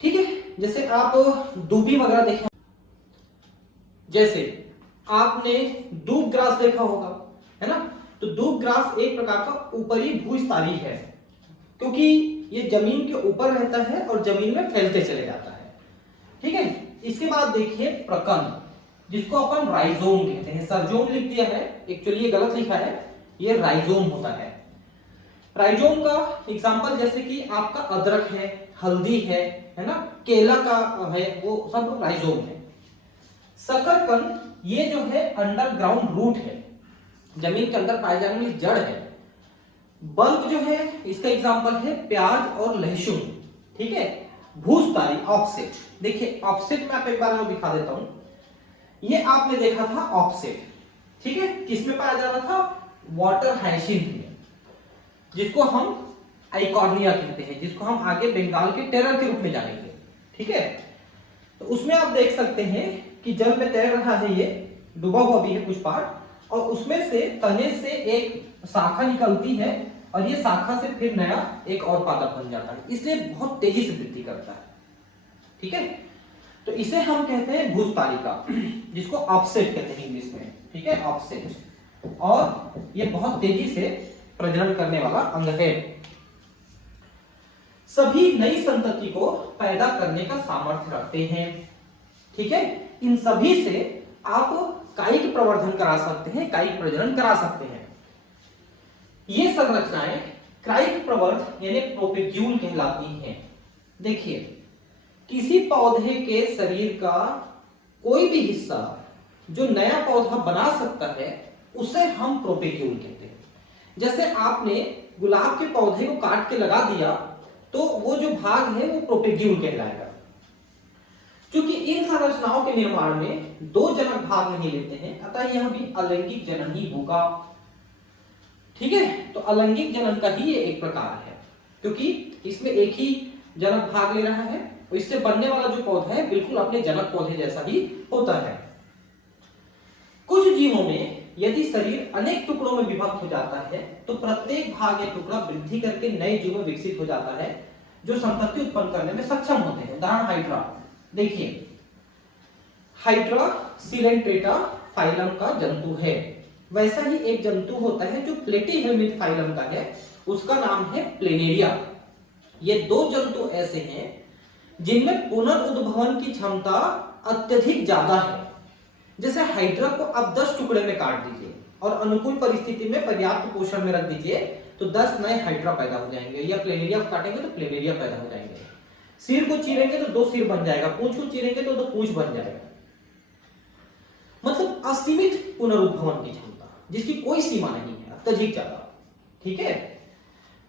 ठीक है, जैसे आप दूबी वगैरह देखे, जैसे आपने दूब ग्रास देखा होगा, है ना। तो दूब ग्रास एक प्रकार का ऊपरी भूस्थाई है, क्योंकि ये जमीन के ऊपर रहता है और जमीन में फैलते चले जाता है। ठीक है, इसके बाद देखिए प्रकंद, जिसको अपन राइजोम कहते हैं। सरजोम लिख दिया है, एक्चुअली ये गलत लिखा है, ये राइजोम होता है। राइजोम का एग्जांपल जैसे कि आपका अदरक है, हल्दी है ना, केला का है, वो सब राइजोम है। शकरकंद ये जो है अंडरग्राउंड रूट है, जमीन के अंदर पाए जाने वाली जड़ है। बल्ब जो है इसका एग्जांपल है प्याज और लहसुन। ठीक है, भूस्थाई ऑफसेट, देखिए ऑफसेट में आप एक बार और दिखा देता हूं। ये आपने देखा था ऑफसेट, ठीक है, किसमें पाया जा रहा था, वाटर हाइसिंथ में, जिसको हम आइकॉर्निया कहते हैं, जिसको हम आगे बंगाल के टेरर के रूप में जानेंगे। ठीक है, तो उसमें आप देख सकते हैं कि जल में तैर रहा है, ये डूबा हुआ भी है कुछ पार्ट, और उसमें से तने से एक शाखा निकलती है, और ये शाखा से फिर नया एक और पादप बन जाता है, इसलिए बहुत तेजी से वृद्धि करता है। ठीक है, तो इसे हम कहते हैं भूस्थारिका, जिसको ऑफसेट कहते हैं इंग्लिश में। ठीक है, ऑफसेट, और ये बहुत तेजी से प्रजनन करने वाला अंग है। सभी नई संतति को पैदा करने का सामर्थ्य रखते हैं। ठीक है, इन सभी से आप कायिक प्रवर्धन करा सकते हैं, कायिक प्रजनन करा सकते हैं। ये संरचनाएं कायिक प्रवर्ध यानी प्रोपेग्यूल कहलाती हैं। देखिए किसी पौधे के शरीर का कोई भी हिस्सा जो नया पौधा बना सकता है उसे हम प्रोपेग्यूल कहते हैं। जैसे आपने गुलाब के पौधे को काट के लगा दिया तो वो जो भाग है वो प्रोपेग्यूल कहलाएगा। क्योंकि इन संरचनाओं के निर्माण में दो जनक भाग नहीं लेते हैं, अतः यह भी अलैंगिक जनन ही होगा। ठीक है, तो अलैंगिक जनन का ही ये एक प्रकार है, क्योंकि इसमें एक ही जनक भाग ले रहा है और इससे बनने वाला जो पौधा है बिल्कुल अपने जनक पौधे जैसा ही होता है। कुछ जीवों में यदि शरीर अनेक टुकड़ों में विभक्त हो जाता है तो प्रत्येक भाग या टुकड़ा वृद्धि करके नए जीव में विकसित हो जाता है जो संतति उत्पन्न करने में सक्षम होते हैं। उदाहरण हाइड्रा, देखिए हाइड्रा सिलेंट्रेटा फाइलम का जंतु है। वैसा ही एक जंतु होता है जो प्लेटीहेल्मिन्थ फाइलम का है, उसका नाम है प्लेनेरिया। ये दो जंतु ऐसे हैं जिनमें पुनर्उद्भवन की क्षमता अत्यधिक ज्यादा है। जैसे हाइड्रा को आप 10 टुकड़े में काट दीजिए और अनुकूल परिस्थिति में पर्याप्त पोषण में रख दीजिए तो 10 नए हाइड्रा पैदा हो जाएंगे, या प्लेनेरिया को काटेंगे तो प्लेनेरिया पैदा हो जाएंगे। सिर को चीरेंगे तो 2 सिर बन जाएगा, पूंछ को चीरेंगे तो 2 पूंछ बन जाएगा। मतलब असीमित पुनरुद्भवन की क्षमता जिसकी कोई सीमा नहीं है, अत्यधिक ज्यादा। ठीक है,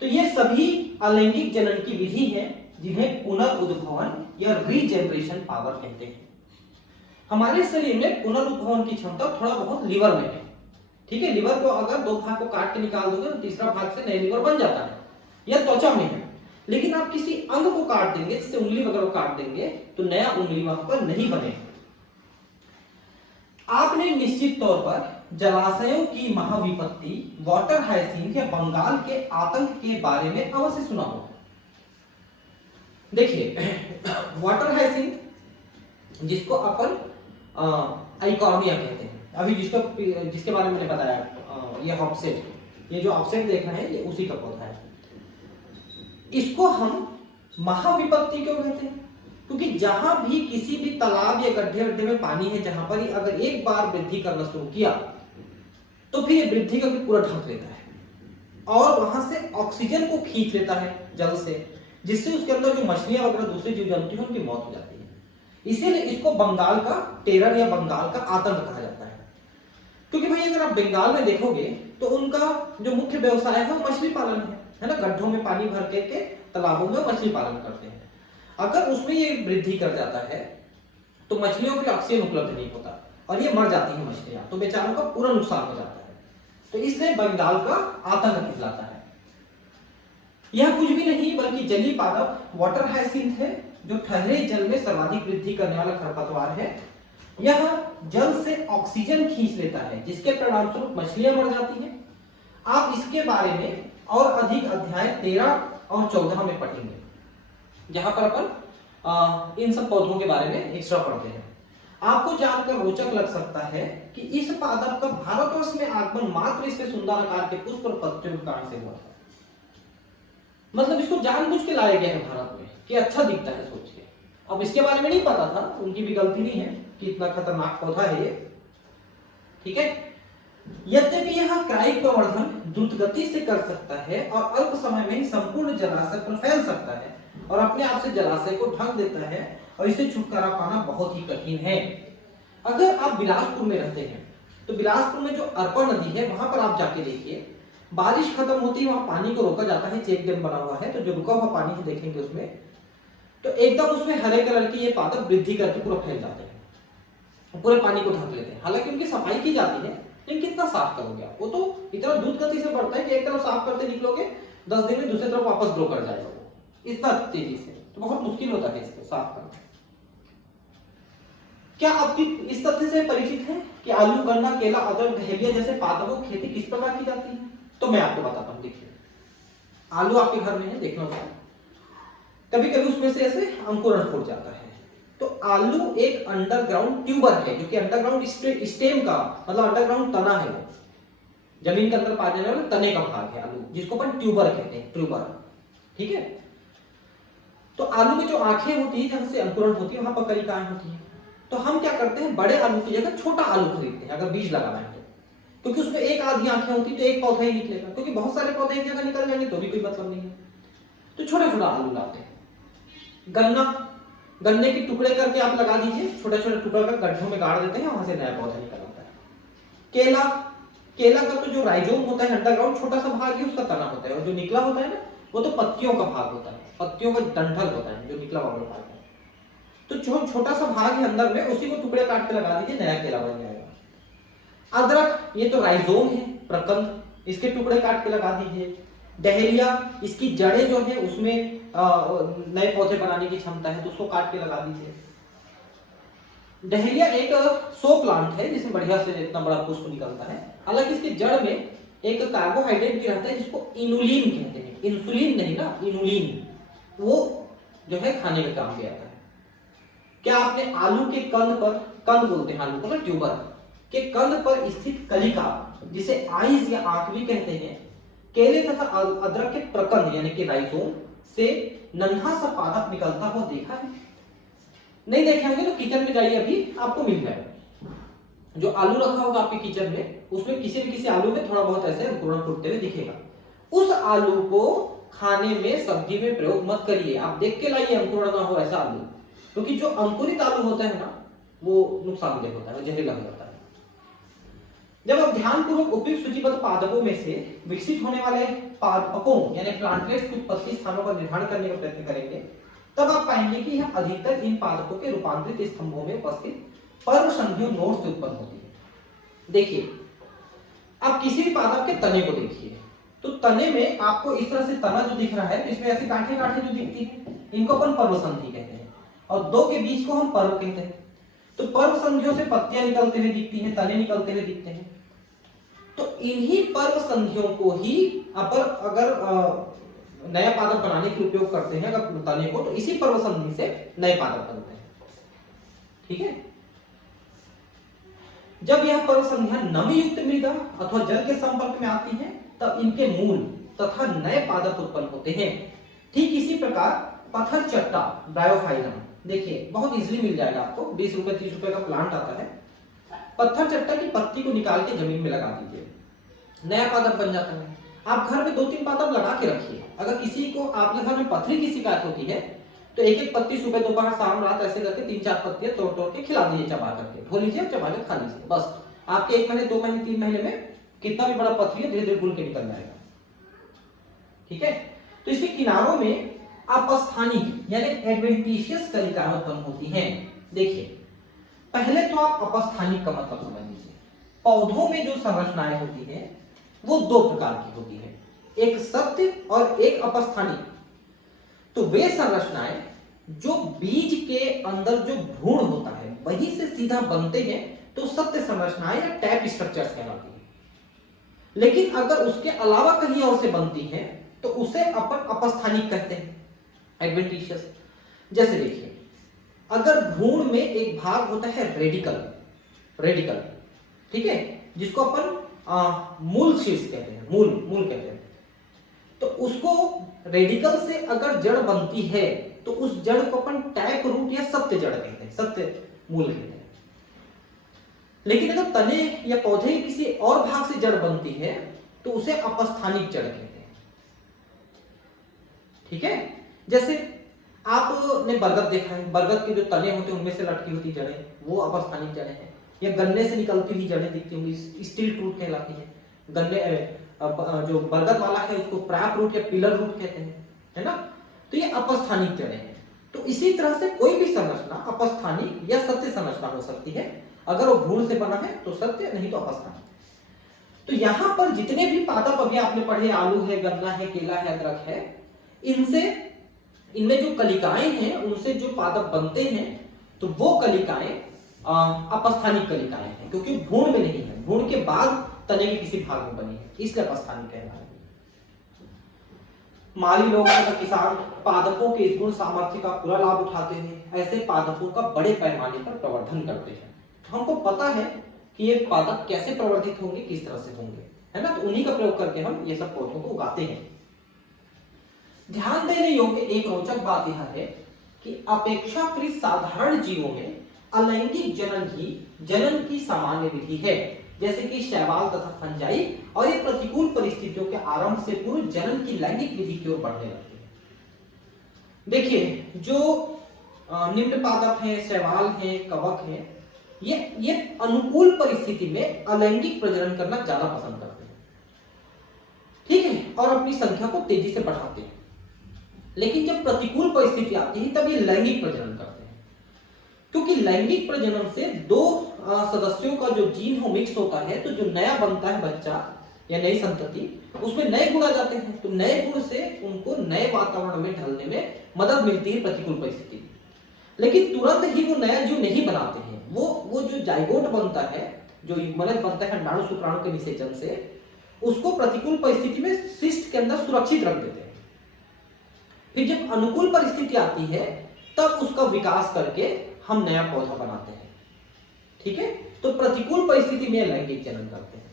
तो ये सभी अलैंगिक जनन की विधि है जिन्हें पुनरुद्भवन या रीजेनरेशन पावर कहते हैं। हमारे शरीर में पुनरुद्भवन की क्षमता थोड़ा बहुत लिवर में है। ठीक है, लिवर को अगर 2 भाग को काट के निकाल दोगे तो तीसरा भाग से नया लिवर बन जाता है, या त्वचा में है। लेकिन आप किसी अंग को काट देंगे, जैसे उंगली वगैरह काट देंगे तो नया उंगली वहां पर नहीं बनेगा। आपने निश्चित तौर पर जलाशयों की महाविपत्ति, वाटर हाइसिंथ या बंगाल के आतंक के बारे में अवश्य सुना होगा। देखिए वाटर हाइसिंथ जिसको अपन आइकॉर्निया कहते हैं, अभी जिसके बारे में मैंने बताया, ये ऑप्सेट, ये जो ऑप्सेट देख रहे हैं ये उसी का पौधा है। इसको हम महाविपत्ति क्यों कहते हैं? क्योंकि जहां भी किसी भी तालाब या गड्ढे में पानी है, जहां पर ही अगर एक बार वृद्धि करना शुरू किया तो फिर ये वृद्धि करके पूरा ढक लेता है और वहां से ऑक्सीजन को खींच लेता है जल से, जिससे उसके अंदर जो मछलियां वगैरह दूसरे जीव जंतु हैं उनकी मौत हो जाती है। इसीलिए इसको बंगाल का टेरर या बंगाल का आतंक कहा जाता है। क्योंकि भाई अगर आप बंगाल में देखोगे तो उनका जो मुख्य व्यवसाय है वो मछली पालन है ना। गड्ढों में पानी भर के तालाबों में मछली पालन करते हैं। अगर उसमें ये वृद्धि कर जाता है तो मछलियों के लिए ऑक्सीजन उपलब्ध नहीं होता और ये मर जाती है मछलियां, तो बेचारों का पूरा नुकसान हो जाता है। तो इसलिए बंगाल का आतंक कहलाता है। यह कुछ भी नहीं बल्कि जलीय पादप वाटर हाइसिंथ है, जो ठहरे जल में सर्वाधिक वृद्धि करने वाला खरपतवार है। यह जल से ऑक्सीजन खींच लेता है, जिसके परिणाम स्वरूप मछलियां मर जाती हैं। आप इसके बारे में और अधिक अध्याय 13 और 14 में पढ़ेंगे, जहां पर अपन इन सब पौधों के बारे में एक्स्ट्रा पढ़ते हैं। आपको जानकर रोचक लग सकता है कि इस पादप का भारतवर्ष में आगमन मात्र इसके सुंदर आकार के पुष्प और पत्तियों के कारण से हुआ था। मतलब इसको जानबूझ के लाया गया है भारत में कि अच्छा दिखता है सोच के। अब इसके बारे में नहीं पता था, उनकी भी गलती नहीं है कि इतना खतरनाक पौधा है ये। ठीक है, यद्यपि यह क्राइक प्रवर्धन द्रुत गति से कर सकता है और अल्प समय में ही संपूर्ण जलाशय पर फैल सकता है और अपने आप से जलाशय को ढक देता है और इसे छुटकारा पाना बहुत ही कठिन है। अगर आप बिलासपुर में रहते हैं तो बिलासपुर में जो अर्पण नदी है वहां पर आप जाके देखिए, बारिश खत्म होती है वहां पानी को रोका जाता है, चेक डैम बना हुआ है, तो जो रुका हुआ पानी को देखेंगे उसमें तो एकदम उसमें हरे कलर की ये पादप वृद्धि करके पूरा फैल जाते हैं, पूरे पानी को ढक लेते हैं। हालांकि उनकी सफाई की जाती है, लेकिन कितना साफ करोगे आप? वो तो इतना द्रुत गति से बढ़ता है कि एक तरफ साफ करते निकलोगे 10 दिन में दूसरी तरफ वापस ग्रो कर जाएगा वो, इतना तेजी से। तो बहुत मुश्किल होता है इसको साफ करना। क्या आप इस तथ्य से परिचित हैं कि आलू, गन्ना, केला, अदरक, डहेलिया जैसे पादपों की खेती किस प्रकार की जाती है? तो मैं आपको बताता हूं। देखिए, आलू आपके घर में है, देखना होगा, कभी कभी उसमें से ऐसे अंकुरण फूट जाता है। तो आलू एक अंडरग्राउंड ट्यूबर है, जो कि अंडरग्राउंड स्टेम का मतलब अंडरग्राउंड तना है, वो जमीन के अंदर पाए जाने वाले तने का भाग है आलू, जिसको अपन ट्यूबर कहते हैं, ट्यूबर। ठीक है, तो आलू में जो आंखें होती है जहां से अंकुरण होती है वहां पर कलिकाएं होती है। तो हम क्या करते हैं, बड़े आलू की जगह छोटा आलू खरीदते हैं अगर बीज लगाना है, क्योंकि उसमें एक आधी आंखें होती तो एक पौधा ही निकलेगा, क्योंकि बहुत सारे पौधे एक जगह निकल जाएंगे तो भी कोई मतलब नहीं है। तो छोटा छोटा आलू लाते हैं। गन्ने के टुकड़े करके आप लगा दीजिए, छोटे छोटे टुकड़े कर गड्ढों में गाड़ देते हैं, वहां से नया पौधा निकल आता है। केला का तो जो राइजोम होता है अंडरग्राउंड छोटा सा भाग ही उसका तना होता है, और जो निकला होता है ना वो तो पत्तियों का भाग होता है, पत्तियों का डंठल होता है जो निकला हुआ भाग है। तो छोटा सा भाग है अंदर में, उसी को टुकड़े काट के लगा दीजिए, नया केला बन जाएगा। अदरक ये तो राइजोम है, प्रकंद, इसके टुकड़े काट के लगा दीजिए। डहेलिया, इसकी जड़ें जो है उसमें नए पौधे बनाने की क्षमता है, तो उसको काट के लगा दीजिए। डहेलिया एक सो प्लांट है जिसमें बढ़िया से इतना बड़ा पुष्प निकलता है। हालांकि इसके जड़ में एक कार्बोहाइड्रेट भी रहता है जिसको इनुलिन कहते हैं, इंसुलिन नहीं ना, इनुलिन, वो जो है खाने में काम भी आता है। क्या आपने आलू के कंद पर, कंद बोलते हैं आलू को ना, ट्यूबर के कंद पर स्थित कलिका, जिसे आइज या आंख भी कहते हैं, केले तथा अदरक के प्रकंद यानी कि राइजोम से नन्हा सा पादप निकलता हुआ देखा है? नहीं देखे होंगे तो किचन में जाइए, अभी आपको मिल जाएगा। जो आलू रखा होगा आपके किचन में, उसमें किसी न किसी आलू में थोड़ा बहुत ऐसे अंकुरण फूटते हुए दिखेगा। उस आलू को खाने में, सब्जी में प्रयोग मत करिए। आप देख के लाइए अंकुरण ना हो ऐसा आलू, क्योंकि जो अंकुरित आलू होता है ना, वो नुकसानदेह होता है, वो जहरीला हो जाता है। जब आप ध्यानपूर्वक उपयुक्त सूचीबद्ध पादपों में से विकसित होने वाले पादपों यानी प्लांटलेट्स की उत्पत्ति स्थानों का निर्धारण करने का प्रयत्न करेंगे, तब आप पाएंगे कि यह अधिकतर इन पादपों के रूपांतरित स्तंभों में उपस्थित पर्व संधियों नोड से उत्पन्न होती है। देखिए, आप किसी भी पादप के तने को देखिए, तो तने में आपको इस तरह से तना जो दिख रहा है, इसमें ऐसी गांठें गांठें जो दिखती हैं, इनको अपन पर्व संधि कहते हैं, और दो के बीच को हम पर्व कहते हैं। तो पर्व संधियों से पत्तियां निकलते हुए दिखती हैं, तने निकलते हुए दिखते हैं। तो इन्हीं पर्व संधियों को ही अगर नया पादप बनाने के लिए उपयोग करते हैं, अगर तने को, तो इसी पर्व संधि से नए पादप बनते हैं। ठीक है। जब यह पर्व संधियां नमी युक्त मृदा अथवा जल के संपर्क में आती हैं, तब इनके मूल तथा नए पादप उत्पन्न होते हैं। ठीक इसी प्रकार पत्थर चट्टा, ब्रायोफाइलम, देखिए बहुत इजीली मिल जाएगा आपको, 20 रुपए 30 रुपए का प्लांट आता है। पत्थर चट्टा की पत्ती को निकाल के जमीन में लगा दीजिए, नया पादप बन जाता है। आप घर में 2-3 पादप लगा के रखिए। अगर किसी को आपके घर में पथरी की शिकायत होती है, तो एक एक पत्ती सुबह दोपहर शाम रात ऐसे करके 3-4 पत्तियां तोड़ तोड़ के खिला दीजिए, चबा करके धो लीजिए, चबा के खा लीजिए। बस आपके 1 महीने 2 महीने 3 महीने में कितना भी बड़ा पथरी है धीरे धीरे घुल के निकल जाएगा। ठीक है। तो इसके किनारों में अपस्थानिक यानी एडवेंटिशियस कलिकाएं उत्पन्न होती हैं। देखिए, पहले तो आप अपस्थानिक का मतलब समझ लीजिए। पौधों में जो संरचनाएं होती हैं वो 2 प्रकार की होती है, एक सत्य और एक अपस्थानिक। तो वे संरचनाएं जो बीज के अंदर जो भ्रूण होता है वहीं से सीधा बनते हैं, तो सत्य संरचनाएं या टैप स्ट्रक्चर्स कहलाती है। लेकिन अगर उसके अलावा कहीं और से बनती हैं, तो उसे अपन अपस्थानिक कहते हैं, एडवेंटिशियस। जैसे देखिए, अगर भ्रूण में एक भाग होता है रेडिकल, ठीक है, जिसको अपन मूल शीर्ष कहते हैं, मूल कहते हैं। तो उसको रेडिकल से अगर जड़ बनती है, तो उस जड़ को अपन टैप रूट या सत्य जड़ कहते हैं, सत्य मूल कहते हैं। लेकिन अगर तने या पौधे के किसी और भाग से जड़ बनती है, तो उसे अपस्थानिक जड़ कहते हैं। ठीक है। जैसे आपने बरगद देखा है, बरगद के जो तने होते हैं उनमें से लटकी होती जड़ें, वो अपस्थानिक जड़ें हैं। या गन्ने से निकलती हुई जड़ें दिखती होंगी, स्टिल रूट कहलाती है। गन्ने जो बरगद वाला है उसको प्रैप रूट या पिलर रूट कहते हैं, है ना। तो ये अपस्थानिक जड़ें हैं। तो इसी तरह से कोई भी संरचना अपस्थानिक या सत्य संरचना हो सकती है। अगर वो भ्रूण से बना है तो सत्य, नहीं तो अपस्थानिक। तो यहां पर जितने भी पादप अभी आपने पढ़े, आलू है, गन्ना है, केला है, अदरक है, इनमें जो कलिकाएं हैं, उनसे जो पादप बनते हैं, तो वो कलिकाएं अपस्थानिक कलिकाएं हैं, क्योंकि भ्रूण में नहीं है, भ्रूण के बाद तने के किसी भाग में बनी है, इसलिए अपस्थानिक कहलाते हैं। माली लोग तथा किसान पादपों के इस गुण सामर्थ्य का पूरा लाभ उठाते हैं। ऐसे पादपों का बड़े पैमाने पर प्रवर्धन करते हैं। हमको पता है कि ये पादप कैसे प्रवर्धित होंगे, किस तरह से होंगे, है ना। तो उन्हीं का प्रयोग करके हम ये सब पौधों को उगाते हैं। ध्यान देने योग्य एक रोचक बात यह है कि अपेक्षाकृत साधारण जीवों में अलैंगिक जनन ही जनन की सामान्य विधि है, जैसे कि शैवाल तथा फंजाई, और ये प्रतिकूल परिस्थितियों के आरंभ से पूर्व जनन की लैंगिक विधि की ओर बढ़ने लगती है। देखिए, जो निम्न पादप हैं, शैवाल हैं, कवक हैं, ये अनुकूल परिस्थिति में अलैंगिक प्रजनन करना ज्यादा पसंद करते हैं, ठीक है, और अपनी संख्या को तेजी से बढ़ाते हैं। लेकिन जब प्रतिकूल परिस्थिति आती है, तब ये लैंगिक प्रजनन करते हैं। क्योंकि लैंगिक प्रजनन से दो सदस्यों का जो जीन हो मिक्स होता है, तो जो नया बनता है बच्चा या नई संतति, उसमें नए गुण आ जाते हैं। तो नए गुण से उनको नए वातावरण में ढलने में मदद मिलती है प्रतिकूल परिस्थिति में। लेकिन तुरंत ही वो नया जीव नहीं बनाते हैं। वो जो जाइगोट बनता है, जो युग्मनज बनता है अंडाणु शुक्राणु के निषेचन से, उसको प्रतिकूल परिस्थिति में शिष्ट के अंदर सुरक्षित रख देते हैं। फिर जब अनुकूल परिस्थिति आती है तब उसका विकास करके हम नया पौधा बनाते हैं। ठीक है, तो प्रतिकूल परिस्थिति में लैंगिक जनन करते हैं।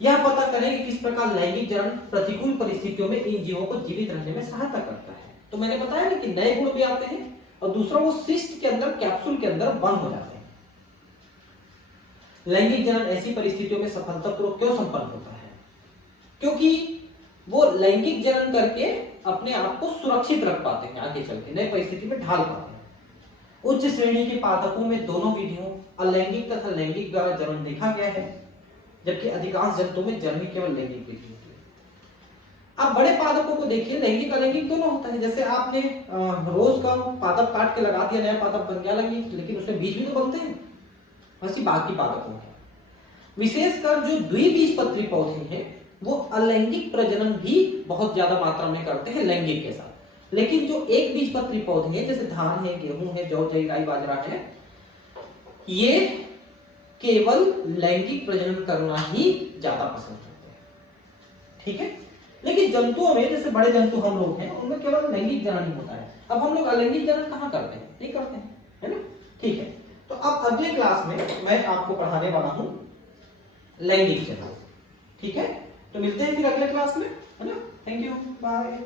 यह पता करें कि किस प्रकार लैंगिक जनन प्रतिकूल परिस्थितियों में इन जीवों को जीवित रहने में सहायता करता है। तो मैंने बताया ना कि नए गुण भी आते हैं और दूसरा वो शिष्ट के अंदर, कैप्सूल के अंदर बंद हो जाते हैं। लैंगिक जनन ऐसी परिस्थितियों में सफलतापूर्वक क्यों संपन्न होता है? क्योंकि वो लैंगिक जनन करके अपने आप को सुरक्षित रख पाते हैं, आगे चल के नई परिस्थिति में ढाल पाते हैं। उच्च श्रेणी के पादपों में दोनों विधियों अलैंगिक तथा लैंगिक द्वारा जनन देखा गया है, जबकि अधिकांश जंतुओं में जनन केवल लैंगिक विधि होती है। आप बड़े पादपों को देखिए, लैंगिक अलैंगिक दोनों होता है। जैसे आपने रोज का पादप काट के लगा दिया, नया पादप बन गया लैंगिक, लेकिन उसमें बीज भी तो बनते हैं। वैसे बाकी पादपों में विशेषकर जो द्विबीजपत्री पौधे हैं वो अलैंगिक प्रजनन भी बहुत ज्यादा मात्रा में करते हैं लैंगिक के साथ। लेकिन जो एक बीजपत्री पौधे हैं, जैसे धान है, गेहूं है, जौ, जई, राई, बाजरा है, ये केवल लैंगिक प्रजनन करना ही ज्यादा पसंद करते हैं। ठीक है, लेकिन जंतुओं में, जैसे बड़े जंतु हम लोग हैं, उनमें केवल लैंगिक जनन ही होता है। अब हम लोग अलैंगिक जनन कहाँ करते हैं? नहीं करते हैं, है ना? ठीक है, तो अब अगले क्लास में मैं आपको पढ़ाने वाला हूं लैंगिक जनन। ठीक है, तो मिलते हैं फिर अगले क्लास में, है ना? Thank you, bye.